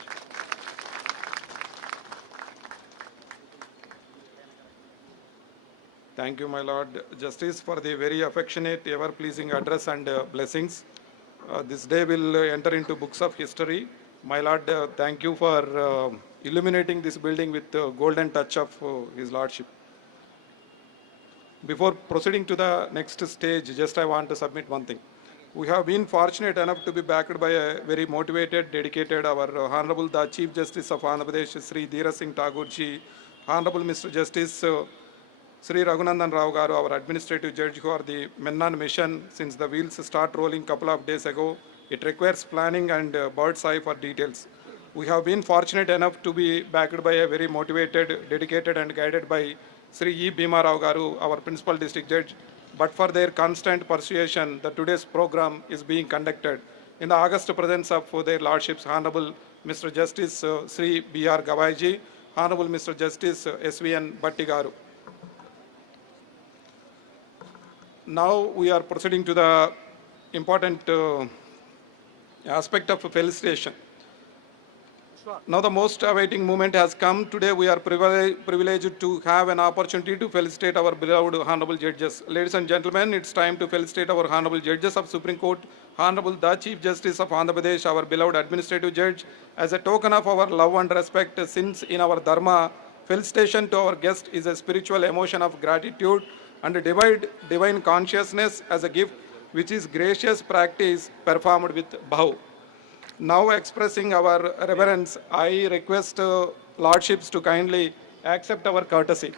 Thank you, my Lord Justice, for the very affectionate, ever-pleasing address and blessings. This day will enter into books of history. My Lord, thank you for illuminating this building with the golden touch of His Lordship. Before proceeding to the next stage, just I want to submit one thing. We have been fortunate enough to be backed by a very motivated, dedicated, our Honorable the Chief Justice of Andhra Pradesh, Sri Dhiraj Singh Thakur ji, Honorable Mr. Justice Sri RAGHUNANDAN Rao Garu, our administrative judge, who are the men on mission since the wheels start rolling couple of days ago. It requires planning and bird's eye for details. We have been fortunate enough to be backed by a very motivated, dedicated and guided by Sri E. Bhima Rao Garu, our principal district judge. But for their constant persuasion, today's program is being conducted in the august presence of their lordships, Honorable Mr. Justice Sri B.R. GAVAI ji, Honorable Mr. Justice S.V.N. BHATTI Garu. Now we are proceeding to the important aspect of felicitation. Now the most awaiting moment has come. Today we are privileged to have an opportunity to felicitate our beloved Honorable Judges. Ladies and gentlemen, it's time to felicitate our Honorable Judges of Supreme Court, Honorable the Chief Justice of Andhra Pradesh, our beloved Administrative Judge. As a token of our love and respect, since in our Dharma, felicitation to our guest is a spiritual emotion of gratitude and divine consciousness as a gift, which is gracious practice performed with bhav. Now expressing our reverence, I request lordships to kindly accept our courtesy.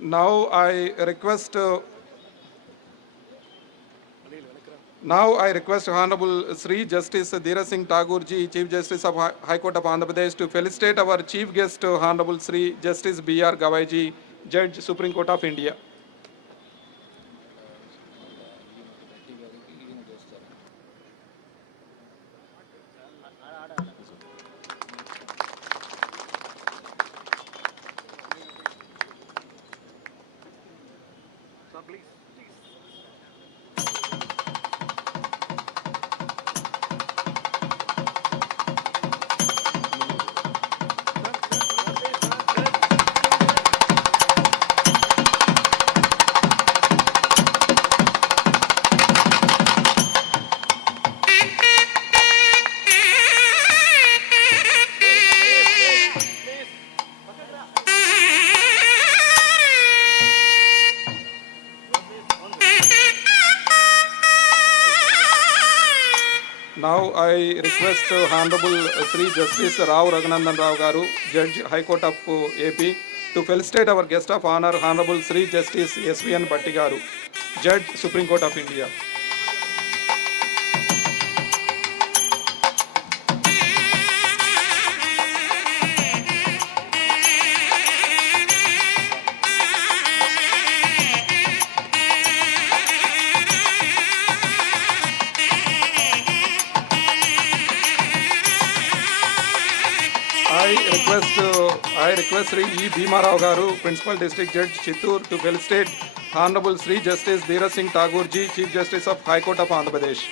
Now I request Honorable Sri Justice Dhiraj Singh Thakur ji, Chief Justice of High Court of Andhra Pradesh, to felicitate our Chief Guest, Honorable Sri Justice B.R. GAVAI ji, Judge, Supreme Court of India. Now I request Honorable Sri Justice Raghunanan Rao Garu, Judge, High Court of AP, to felicitate our guest of honor, Honorable Sri Justice S.V.N. BHATTI Garu, Judge, Supreme Court of India. I request Sri E. Bhima Rao Garu, Principal District Judge, Chittoor, to felicitate Honorable Sri Justice Dhiraj Singh Thakur ji, Chief Justice of High Court of Andhra Pradesh.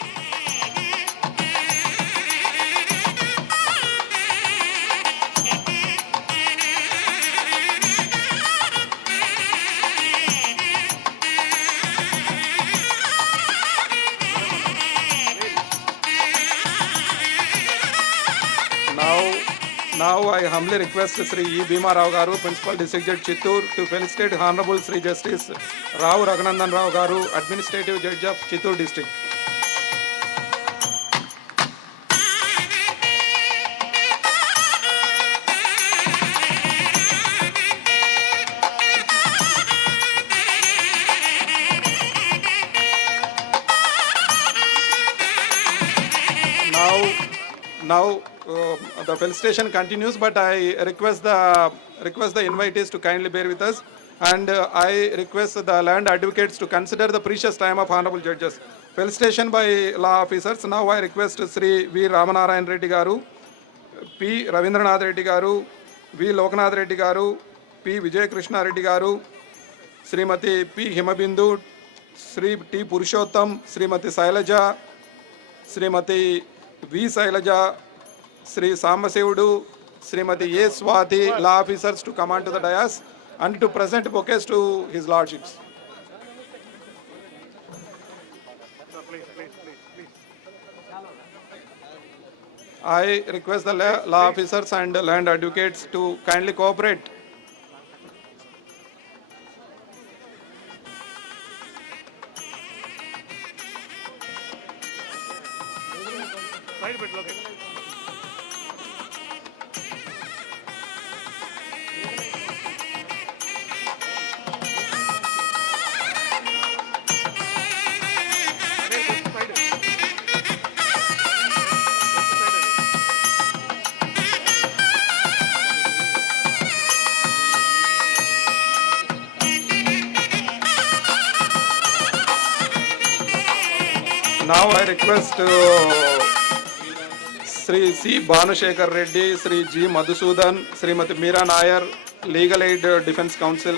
Now I humbly request Sri E. Bhima Rao Garu, Principal District Judge Chittoor, to felicitate Honorable Sri Justice RAGHUNANDAN Rao Garu, Administrative Judge of Chittoor District. Now the felicitation continues, but I request the invitees to kindly bear with us, and I request the land advocates to consider the precious time of honorable judges. Felicitation by law officers. Now I request Sri V. Ramanarayan Reddy Garu, P. Ravindranath Reddy Garu, V. Lokanath Reddy Garu, P. Vijay Krishna Reddy Garu, Srimati P. Himabindu, Sri T. Purushottam, Srimati Sailaja, Srimati V. Sailaja, Sri Sambasevudu, Srimati A. Swati, law officers to come on to the dais and to present bouquets to his lordships. I request the law officers and land advocates to kindly cooperate. Now I request Sri C. Bhanushekar Reddy, Sri G. Madhusudan, Srimati Meera Nair, Legal Aid Defense Council.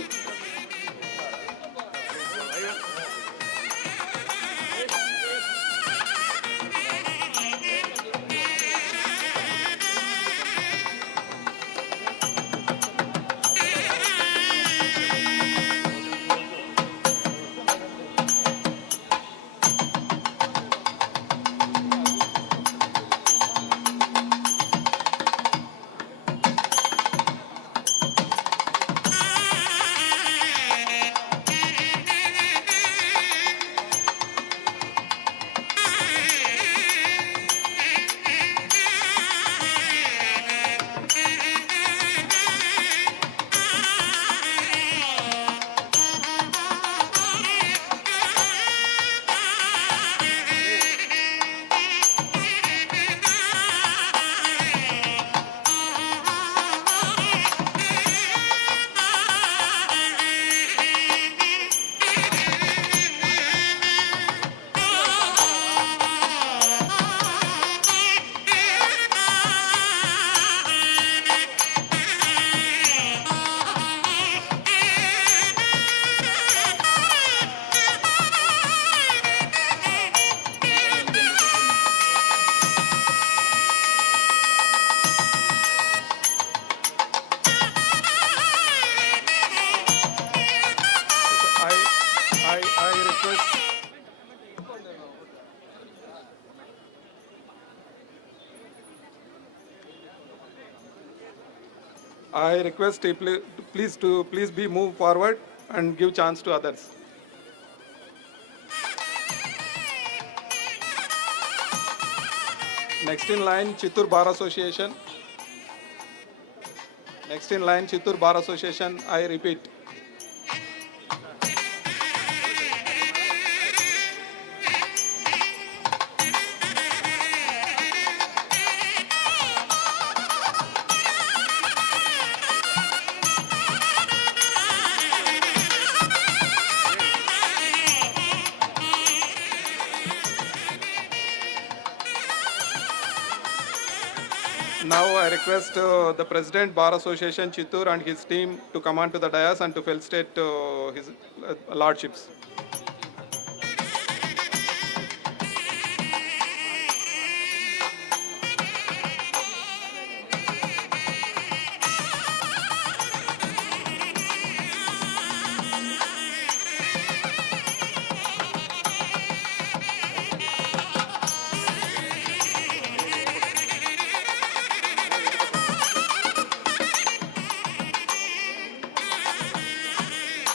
I request please be moved forward and give chance to others. Next in line, Chittoor Bar Association. Next in line, Chittoor Bar Association. I repeat. Now I request the President Bar Association Chittoor and his team to come on to the dais and to felicitate his lordships.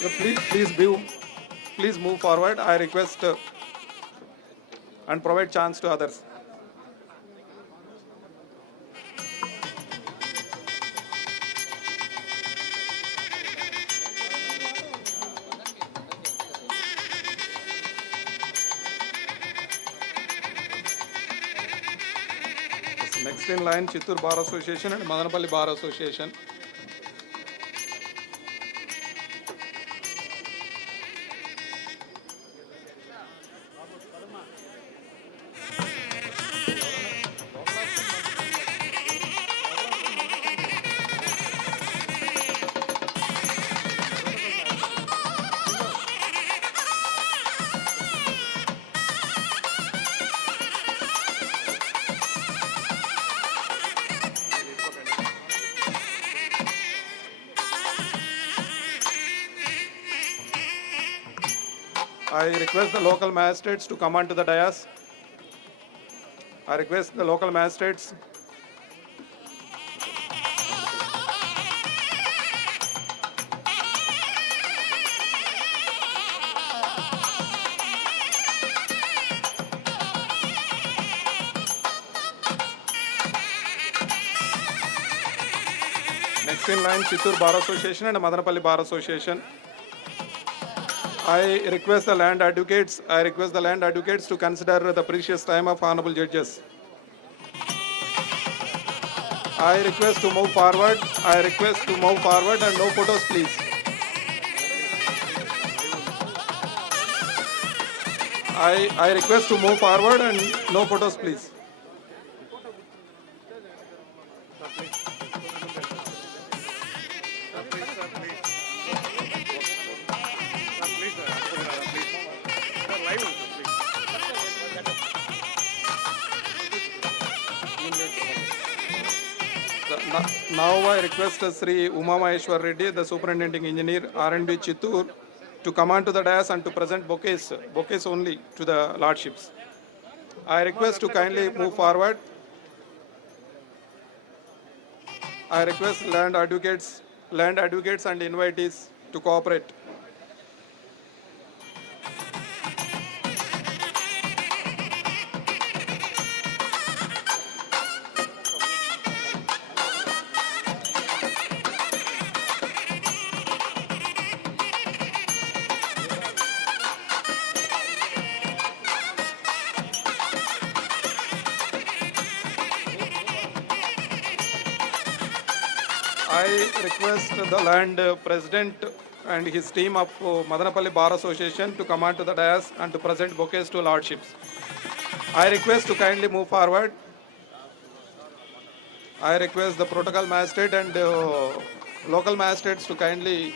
Please move forward. I request and provide chance to others. Next in line, Chittoor Bar Association and Madanapalli Bar Association. I request the local magistrates to come onto the dais. I request the local magistrates. Next in line, Chittoor Bar Association and Madanapalli Bar Association. I request the land advocates to consider the precious time of honorable judges. I request to move forward and no photos, please. I request to move forward and no photos, please. Now I request Sri Uma Maheshwar Reddy, the Superintending Engineer, R&B Chittoor, to come on to the dais and to present bouquets only to the Lordships. I request to kindly move forward. I request land advocates and invitees to cooperate. I request the land president and his team of Madanapalli Bar Association to come on to the dais and to present bouquets to Lordships. I request to kindly move forward. I request the protocol magistrate and local magistrates to kindly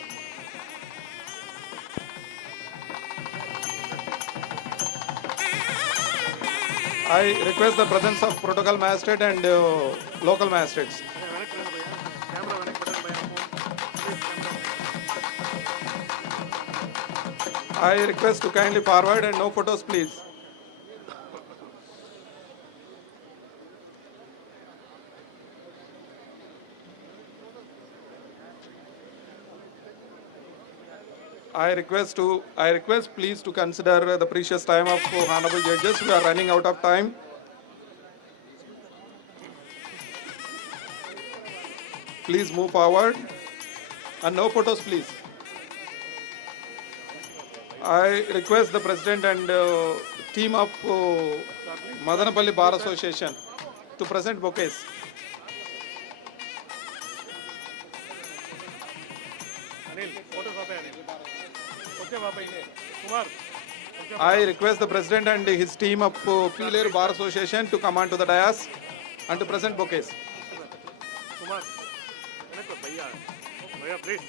I request the presence of protocol magistrate and local magistrates. I request to kindly forward and no photos, please. I request please to consider the precious time of honorable judges. We are running out of time. Please move forward and no photos, please. I request the president and team of Madanapalli Bar Association to present bouquets. I request the president and his team of Pilar Bar Association to come on to the dais and to present bouquets. Please.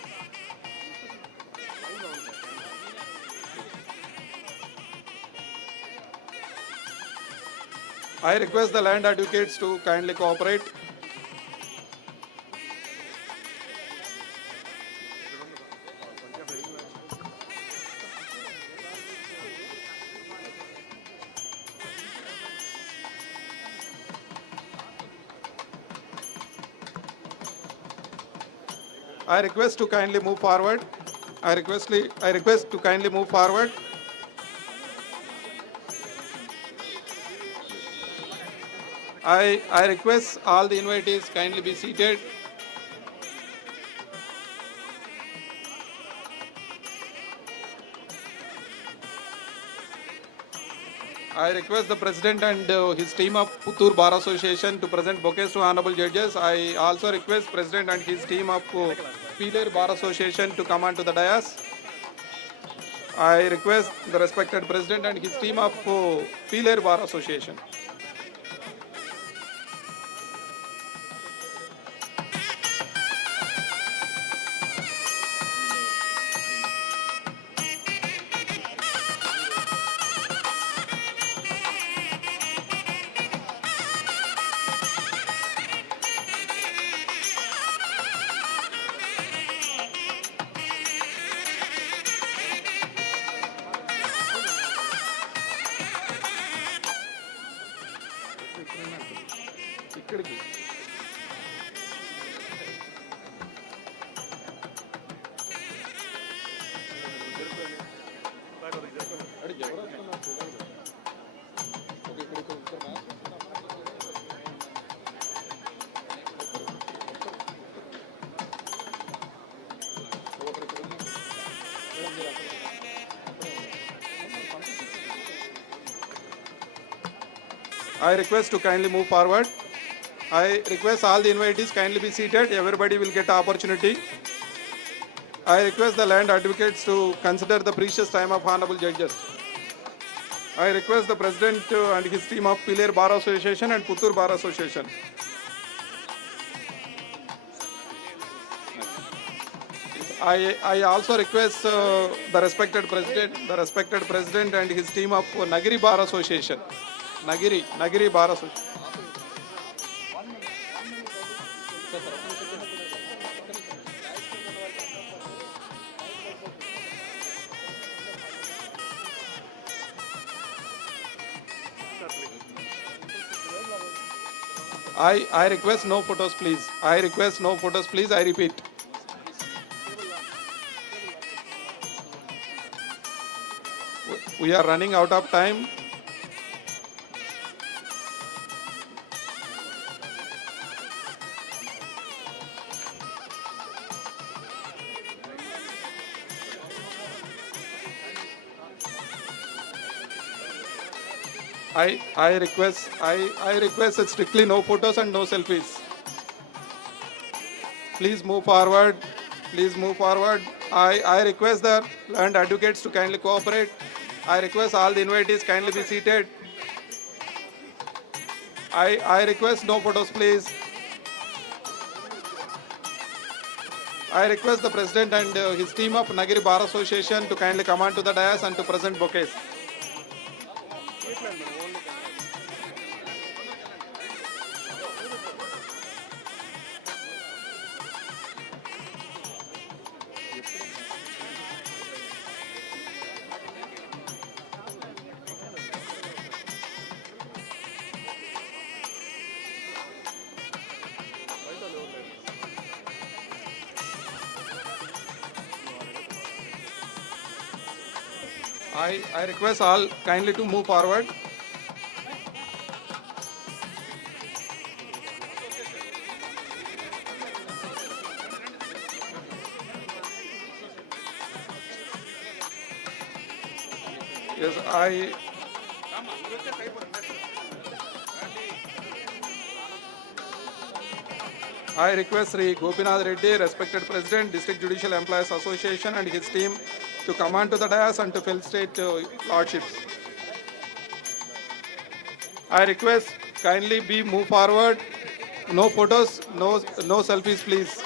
I request the land advocates to kindly cooperate. I request to kindly move forward. I request to kindly move forward. I request all the invitees kindly be seated. I request the President and his team of Chittoor Bar Association to present bouquets to honorable judges. I also request President and his team of Chittoor Bar Association to come onto the dais. I request the respected President and his team of Chittoor Bar Association. I request to kindly move forward. I request all the invitees kindly be seated. Everybody will get opportunity. I request the land advocates to consider the precious time of honorable judges. I request the President and his team of Chittoor Bar Association and Chittoor Bar Association. I also request the respected President and his team of Nagari Bar Association. Nagari Bar Association. I request no photos, please. I request no photos, please. I repeat. We are running out of time. I request strictly no photos and no selfies. Please move forward. Please move forward. I request the land advocates to kindly cooperate. I request all the invitees kindly be seated. I request no photos, please. I request the President and his team of Nagari Bar Association to kindly come on to the dais and to present bouquets. I request all kindly to move forward. Yes, I request Sri Gopinath Reddy, respected President, District Judicial Employees Association and his team to come on to the dais and to felicitate lordships. I request kindly be move forward. No photos, no selfies, please.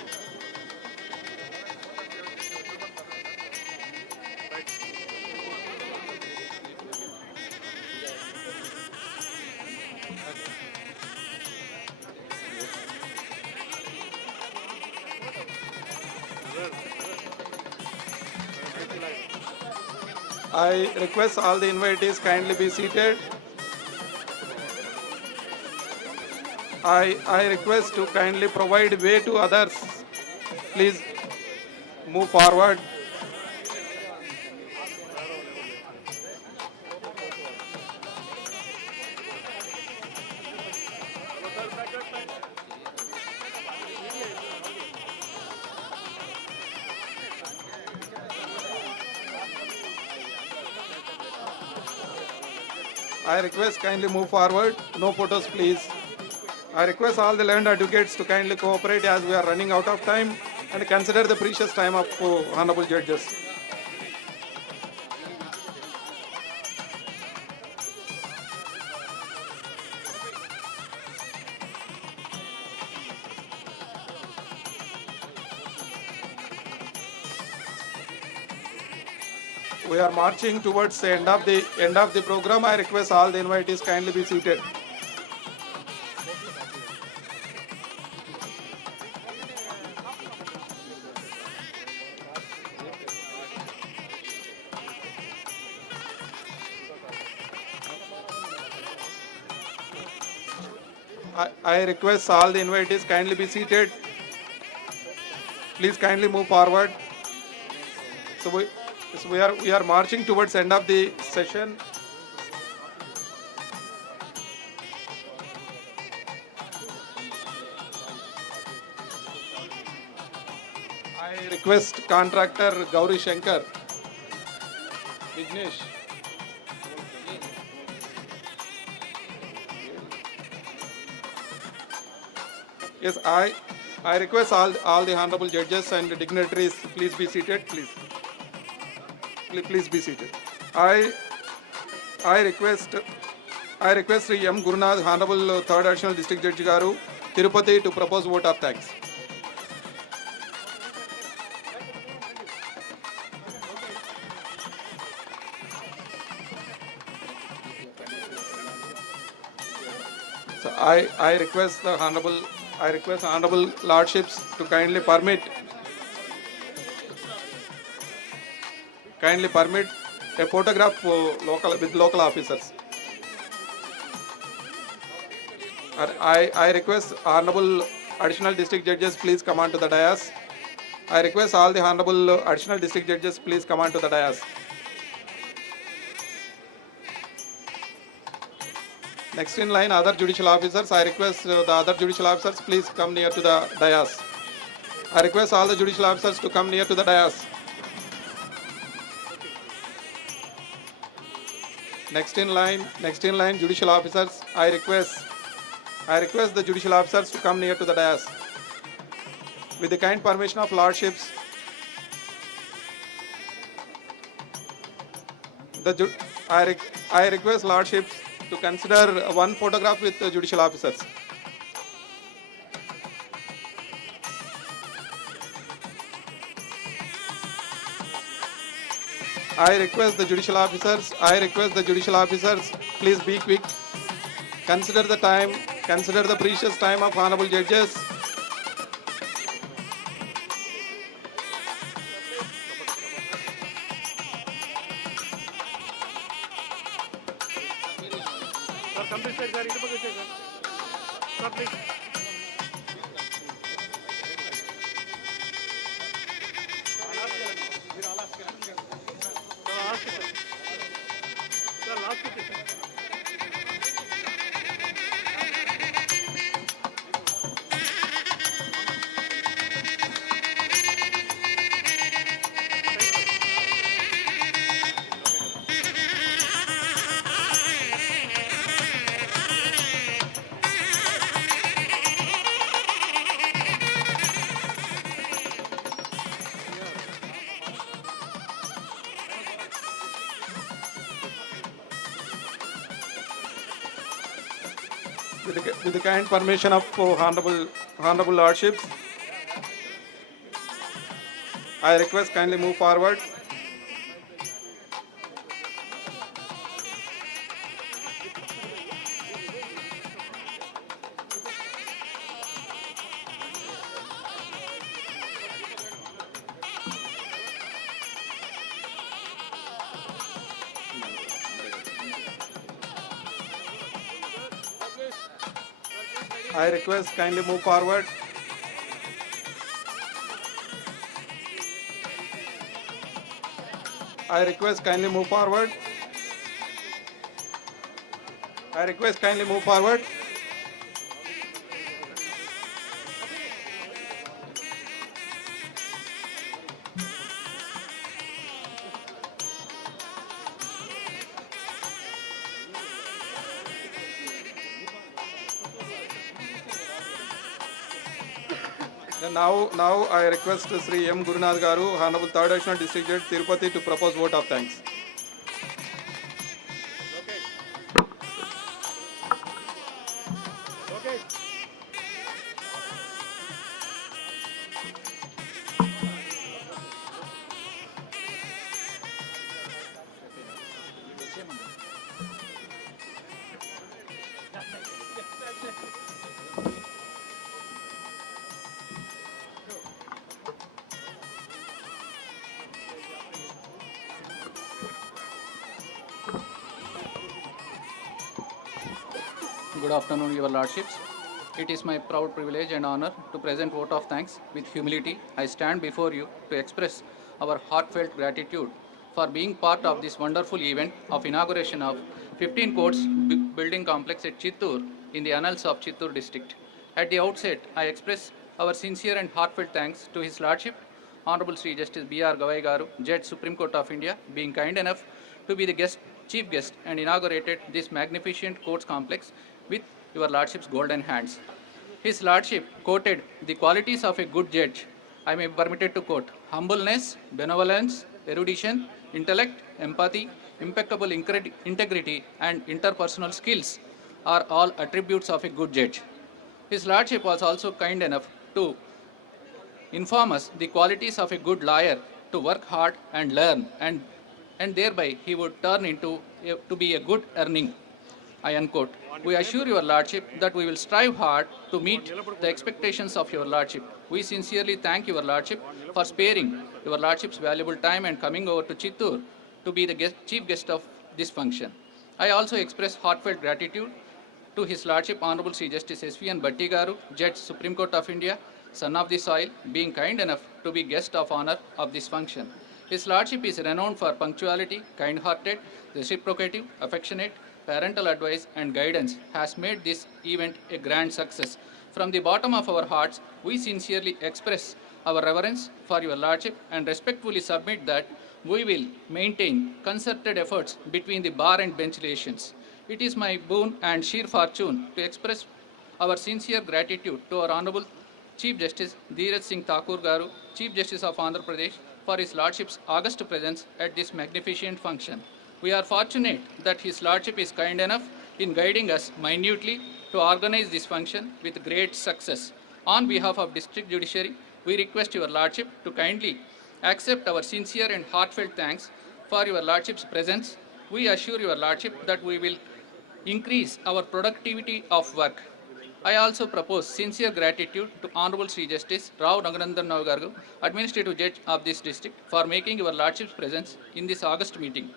I request all the invitees kindly be seated. I request to kindly provide way to others. Please move forward. I request kindly move forward. No photos, please. I request all the learned advocates to kindly cooperate as we are running out of time and consider the precious time of honorable judges. We are marching towards the end of the program. I request all the invitees kindly be seated. I request all the invitees kindly be seated. Please kindly move forward. So we are marching towards end of the session. I request contractor Gauri Shankar, Vignesh. Yes, I request all the honorable judges and dignitaries, please be seated, please. Please be seated. I request Sri M. Gurunath, Honorable Third Additional District Judge Garu, Tirupati, to propose vote of thanks. So I request honorable lordships to kindly permit a photograph with local officers. I request honorable additional district judges, please come on to the dais. I request all the honorable additional district judges, please come on to the dais. Next in line, other judicial officers. I request the other judicial officers, please come near to the dais. I request all the judicial officers to come near to the dais. Next in line, judicial officers. I request the judicial officers to come near to the dais. With the kind permission of lordships, I request lordships to consider one photograph with the judicial officers. I request the judicial officers, please be quick. Consider the time, consider the precious time of honorable judges. With the kind permission of honorable lordships, I request kindly move forward. I request kindly move forward. I request kindly move forward. I request kindly move forward. Now I request Sri M. Gurunath Garu, Honorable Third Additional District Judge, Tirupati, to propose vote of thanks. Good afternoon, Your Lordships. It is my proud privilege and honor to present vote of thanks. With humility, I stand before you to express our heartfelt gratitude for being part of this wonderful event of inauguration of 15 courts building complex at Chittoor in the annals of Chittoor district. At the outset, I express our sincere and heartfelt thanks to His Lordship, Honorable Sri Justice B.R. GAVAI Garu, Judge Supreme Court of India, being kind enough to be the chief guest and inaugurated this magnificent courts complex with Your Lordship's golden hands. His Lordship quoted the qualities of a good judge. I may be permitted to quote: humbleness, benevolence, erudition, intellect, empathy, impeccable integrity, and interpersonal skills are all attributes of a good judge. His Lordship was also kind enough to inform us the qualities of a good lawyer: to work hard and learn, and thereby he would turn into to be a good earning. I unquote. We assure Your Lordship that we will strive hard to meet the expectations of Your Lordship. We sincerely thank Your Lordship for sparing Your Lordship's valuable time and coming over to Chittoor to be the chief guest of this function. I also express heartfelt gratitude to His Lordship Honorable Sri Justice S.V.N. Bhatti Garu, Judge Supreme Court of India, son of the soil, being kind enough to be guest of honor of this function. His Lordship is renowned for punctuality, kind-hearted, reciprocative, affectionate, parental advice and guidance has made this event a grand success. From the bottom of our hearts, we sincerely express our reverence for Your Lordship and respectfully submit that we will maintain concerted efforts between the bar and bench relations. It is my boon and sheer fortune to express our sincere gratitude to our Honorable Chief Justice DHIRAJ Singh Thakur Garu, Chief Justice of Andhra Pradesh, for His Lordship's august presence at this magnificent function. We are fortunate that His Lordship is kind enough in guiding us minutely to organize this function with great success. On behalf of District Judiciary, we request Your Lordship to kindly accept our sincere and heartfelt thanks for Your Lordship's presence. We assure Your Lordship that we will increase our productivity of work. I also propose sincere gratitude to Honorable Sri Justice Raghunandan Garu, Administrative Judge of this district, for making Your Lordship's presence in this august meeting.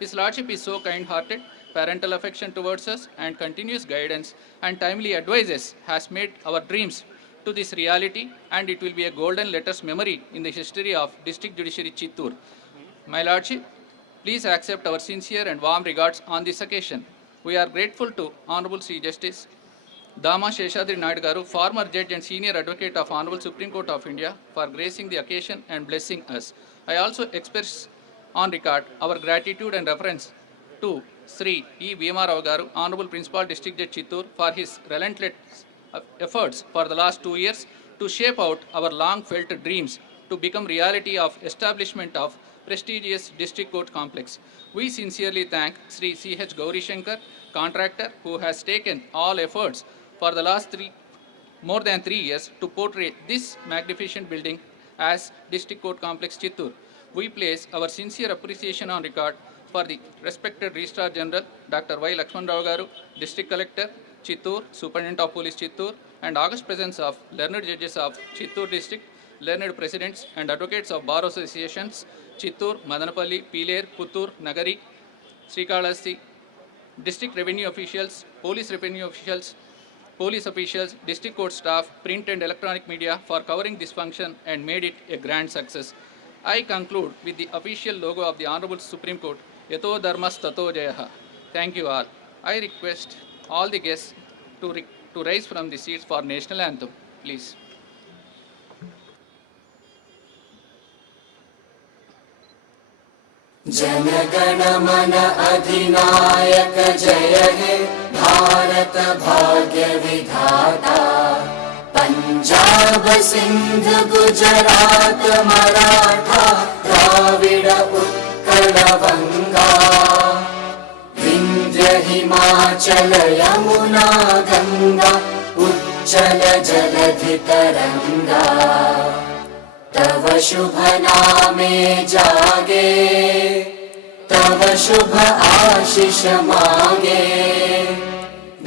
His Lordship is so kind-hearted, parental affection towards us, and continuous guidance and timely advices has made our dreams to this reality, and it will be a golden letters memory in the history of District Judiciary Chittoor. My Lordship, please accept our sincere and warm regards on this occasion. We are grateful to Honorable Sri Justice Dama Sheshadri Naidu Garu, former Judge and Senior Advocate of Honorable Supreme Court of India, for gracing the occasion and blessing us. I also express on record our gratitude and reverence to Sri E. BHIMA Garu, Honorable Principal District Judge Chittoor, for his relentless efforts for the last 2 years to shape out our long-felt dreams to become reality of establishment of prestigious district court complex. We sincerely thank Sri C.H. Gauri Shankar, contractor, who has taken all efforts for the last more than 3 years to portray this magnificent building as District Court Complex Chittoor. We place our sincere appreciation on record for the respected Registrar General Dr. Y. Lakshman Rao Garu, District Collector Chittoor, Superintendent of Police Chittoor, and august presence of learned judges of Chittoor District, learned presidents and advocates of bar associations Chittoor, Madanapalli, Piler, Puttur, Nagari, Srikalahasti, district revenue officials, police revenue officials, police officials, district court staff, print and electronic media for covering this function and made it a grand success. I conclude with the official logo of the Honorable Supreme Court, Yato Dharmas Tato Jayaha. Thank you all. I request all the guests to rise from the seats for national anthem, please. जनगण मन अधिनायक जय हे भारत भाग्य विधाता पंजाब सिंध गुजरात मराठा द्राविड उत्कल गंगा विंध्य हिमाचल यमुना गंगा उच्चल जलधि तरंगा तव शुभ नामे जागे तव शुभ आशीष मांगे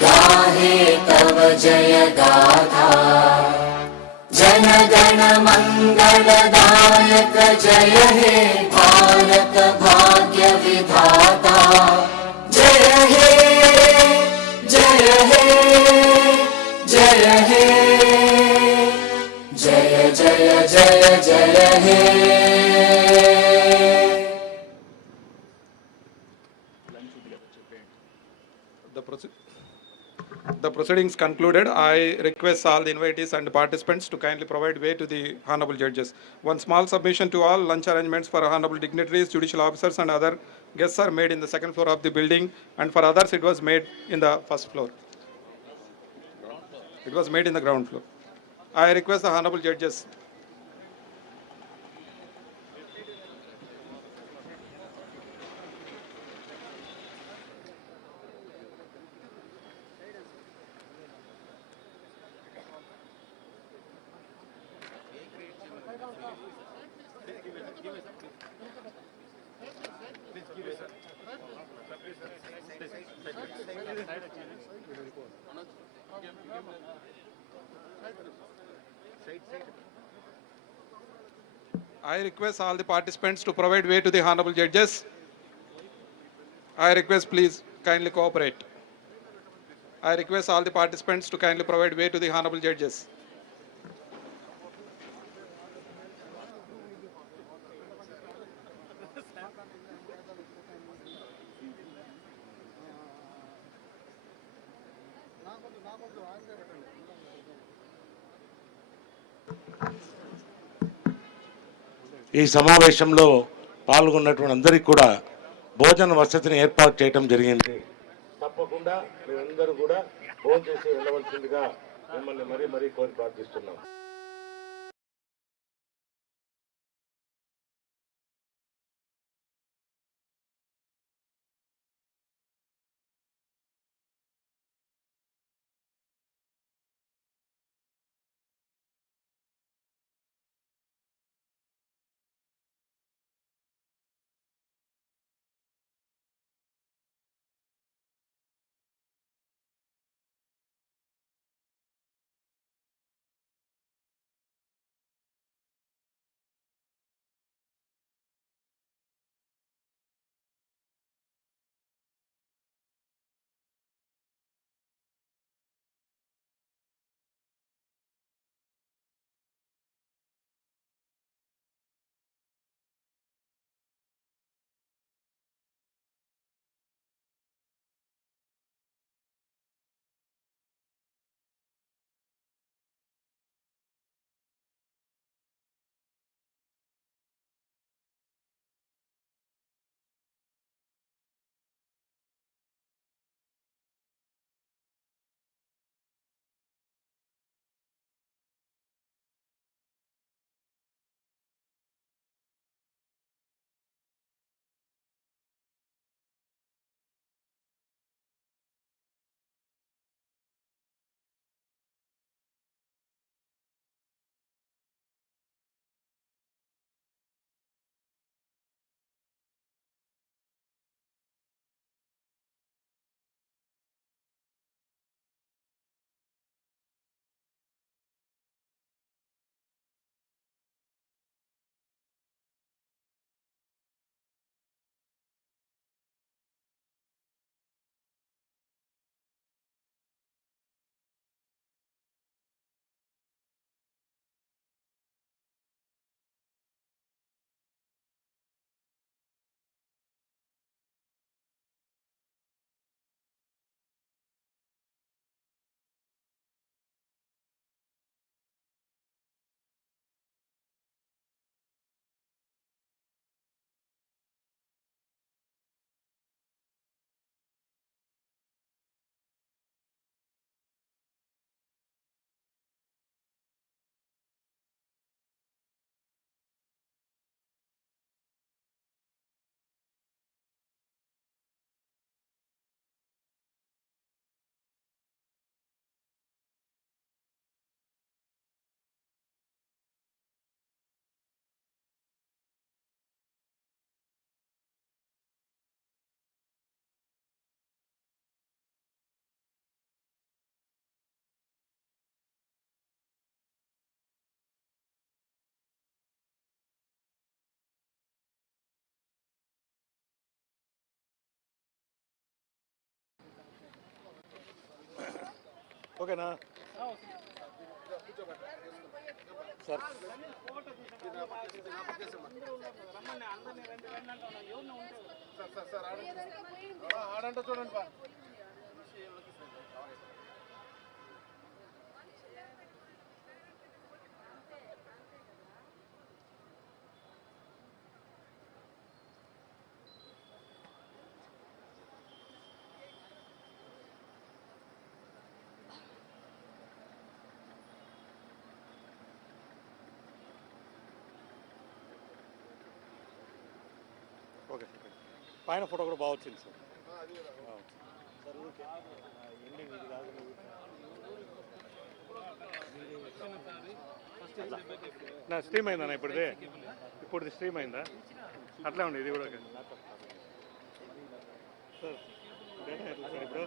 गाहे तव जय गाथा जन गण मंगलदायक जय हे भारत भाग्य विधाता जय हे जय हे जय हे जय जय जय जय हे The proceedings concluded. I request all the invitees and participants to kindly provide way to the honorable judges. One small submission to all: lunch arrangements for honorable dignitaries, judicial officers and other guests are made in the second floor of the building, and for others it was made in the first floor. It was made in the ground floor. I request the honorable judges. I request all the participants to provide way to the honorable judges. I request, please kindly cooperate. I request all the participants to kindly provide way to the honorable judges. ఈ సమావేశంలో పాల్గొన్నటువంటి అందరికీ కూడా భోజన వసతిని ఏర్పాటు చేయడం జరిగింది. తప్పకుండా మీరందరూ కూడా భోజనం చేసి వెళ్ళవలసిందిగా మిమ్మల్ని మరీ కోరి ప్రార్థిస్తున్నాం. ఓకేనా సార్? ఆడంటే చూడండి బా. Okay sir. పైన ఫోటో కూడా బాగా వచ్చింది సార్. నా స్ట్రీమ్ అయిందా ఇప్పుడు స్ట్రీమ్ అయిందా? అట్లా ఉంది ఇది కూడా సార్. డేటా ఎట్లా సార్ ఇప్పుడు?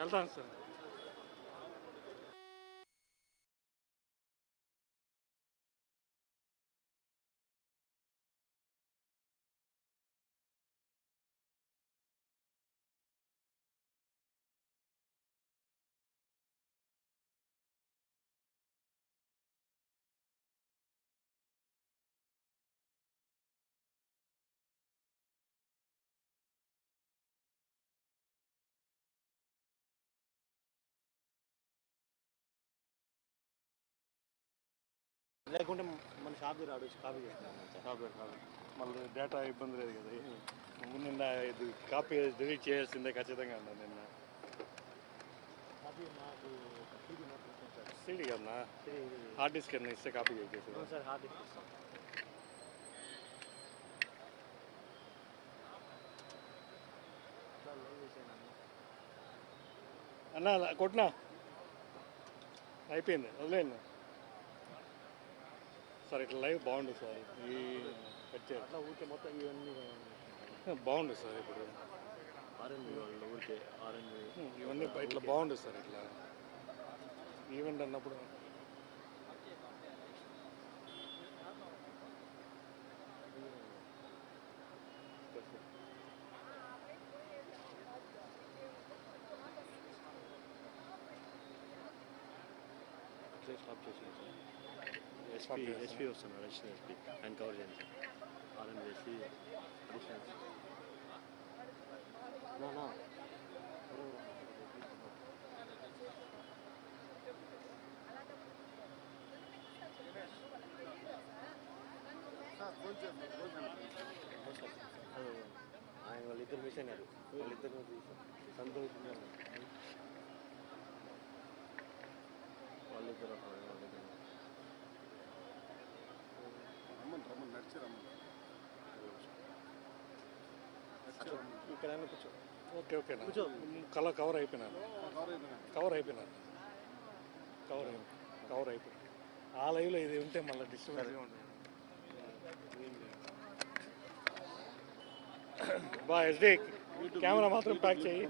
వెళ్తాను సార్. లేకుంటే మన షాప్ రాడు కాపీ చేస్తాను. మళ్ళీ డేటా ఇబ్బంది లేదు కదా. నిన్న ఇది కాపీ డిలీట్ చేయాల్సిందే ఖచ్చితంగా అన్నా. నిన్న సీడీ కదన్నా, హార్డ్ డిస్క్ కన్నా ఇస్తే కాపీ చేసేసి సార్. హార్డ్ డిస్క్ అన్నా కొట్టినా అయిపోయింది, వదిలేండి సార్. ఇట్లా లైవ్ బాగుంటుంది సార్. ఈ వచ్చే అట్లా ఊరికే మొత్తం ఇవన్నీ బాగుంటుంది సార్. ఇప్పుడు ఆరెంజ్ వాళ్ళు ఊరికే ఆరెంజ్ ఇవన్నీ ఇట్లా బాగుంటుంది సార్. ఇట్లా ఈవెంట్ అన్నప్పుడు స్టాప్ చేసాను సార్. ఎస్పీ వస్తున్నాడు, అడిషనల్ ఎస్పీ ఆయన కవర్ చేయండి సార్. ఆరెంజ్ వేసి అడిషనల్ నా ఆయన వాళ్ళిద్దరు మిస్ అయినారు. వాళ్ళిద్దరు సంతోషంగా వాళ్ళిద్దరు ఇక్కడ కూర్చో. ఓకే ఓకే కవర్ అయిపోయినారు. కవర్ అయిపోయినారు. ఆ లైవ్లో ఇది ఉంటే మళ్ళీ డిస్టర్బెన్స్గా ఉంటుంది. బా ఎస్డి కెమెరా మాత్రం ప్యాక్ చేయి.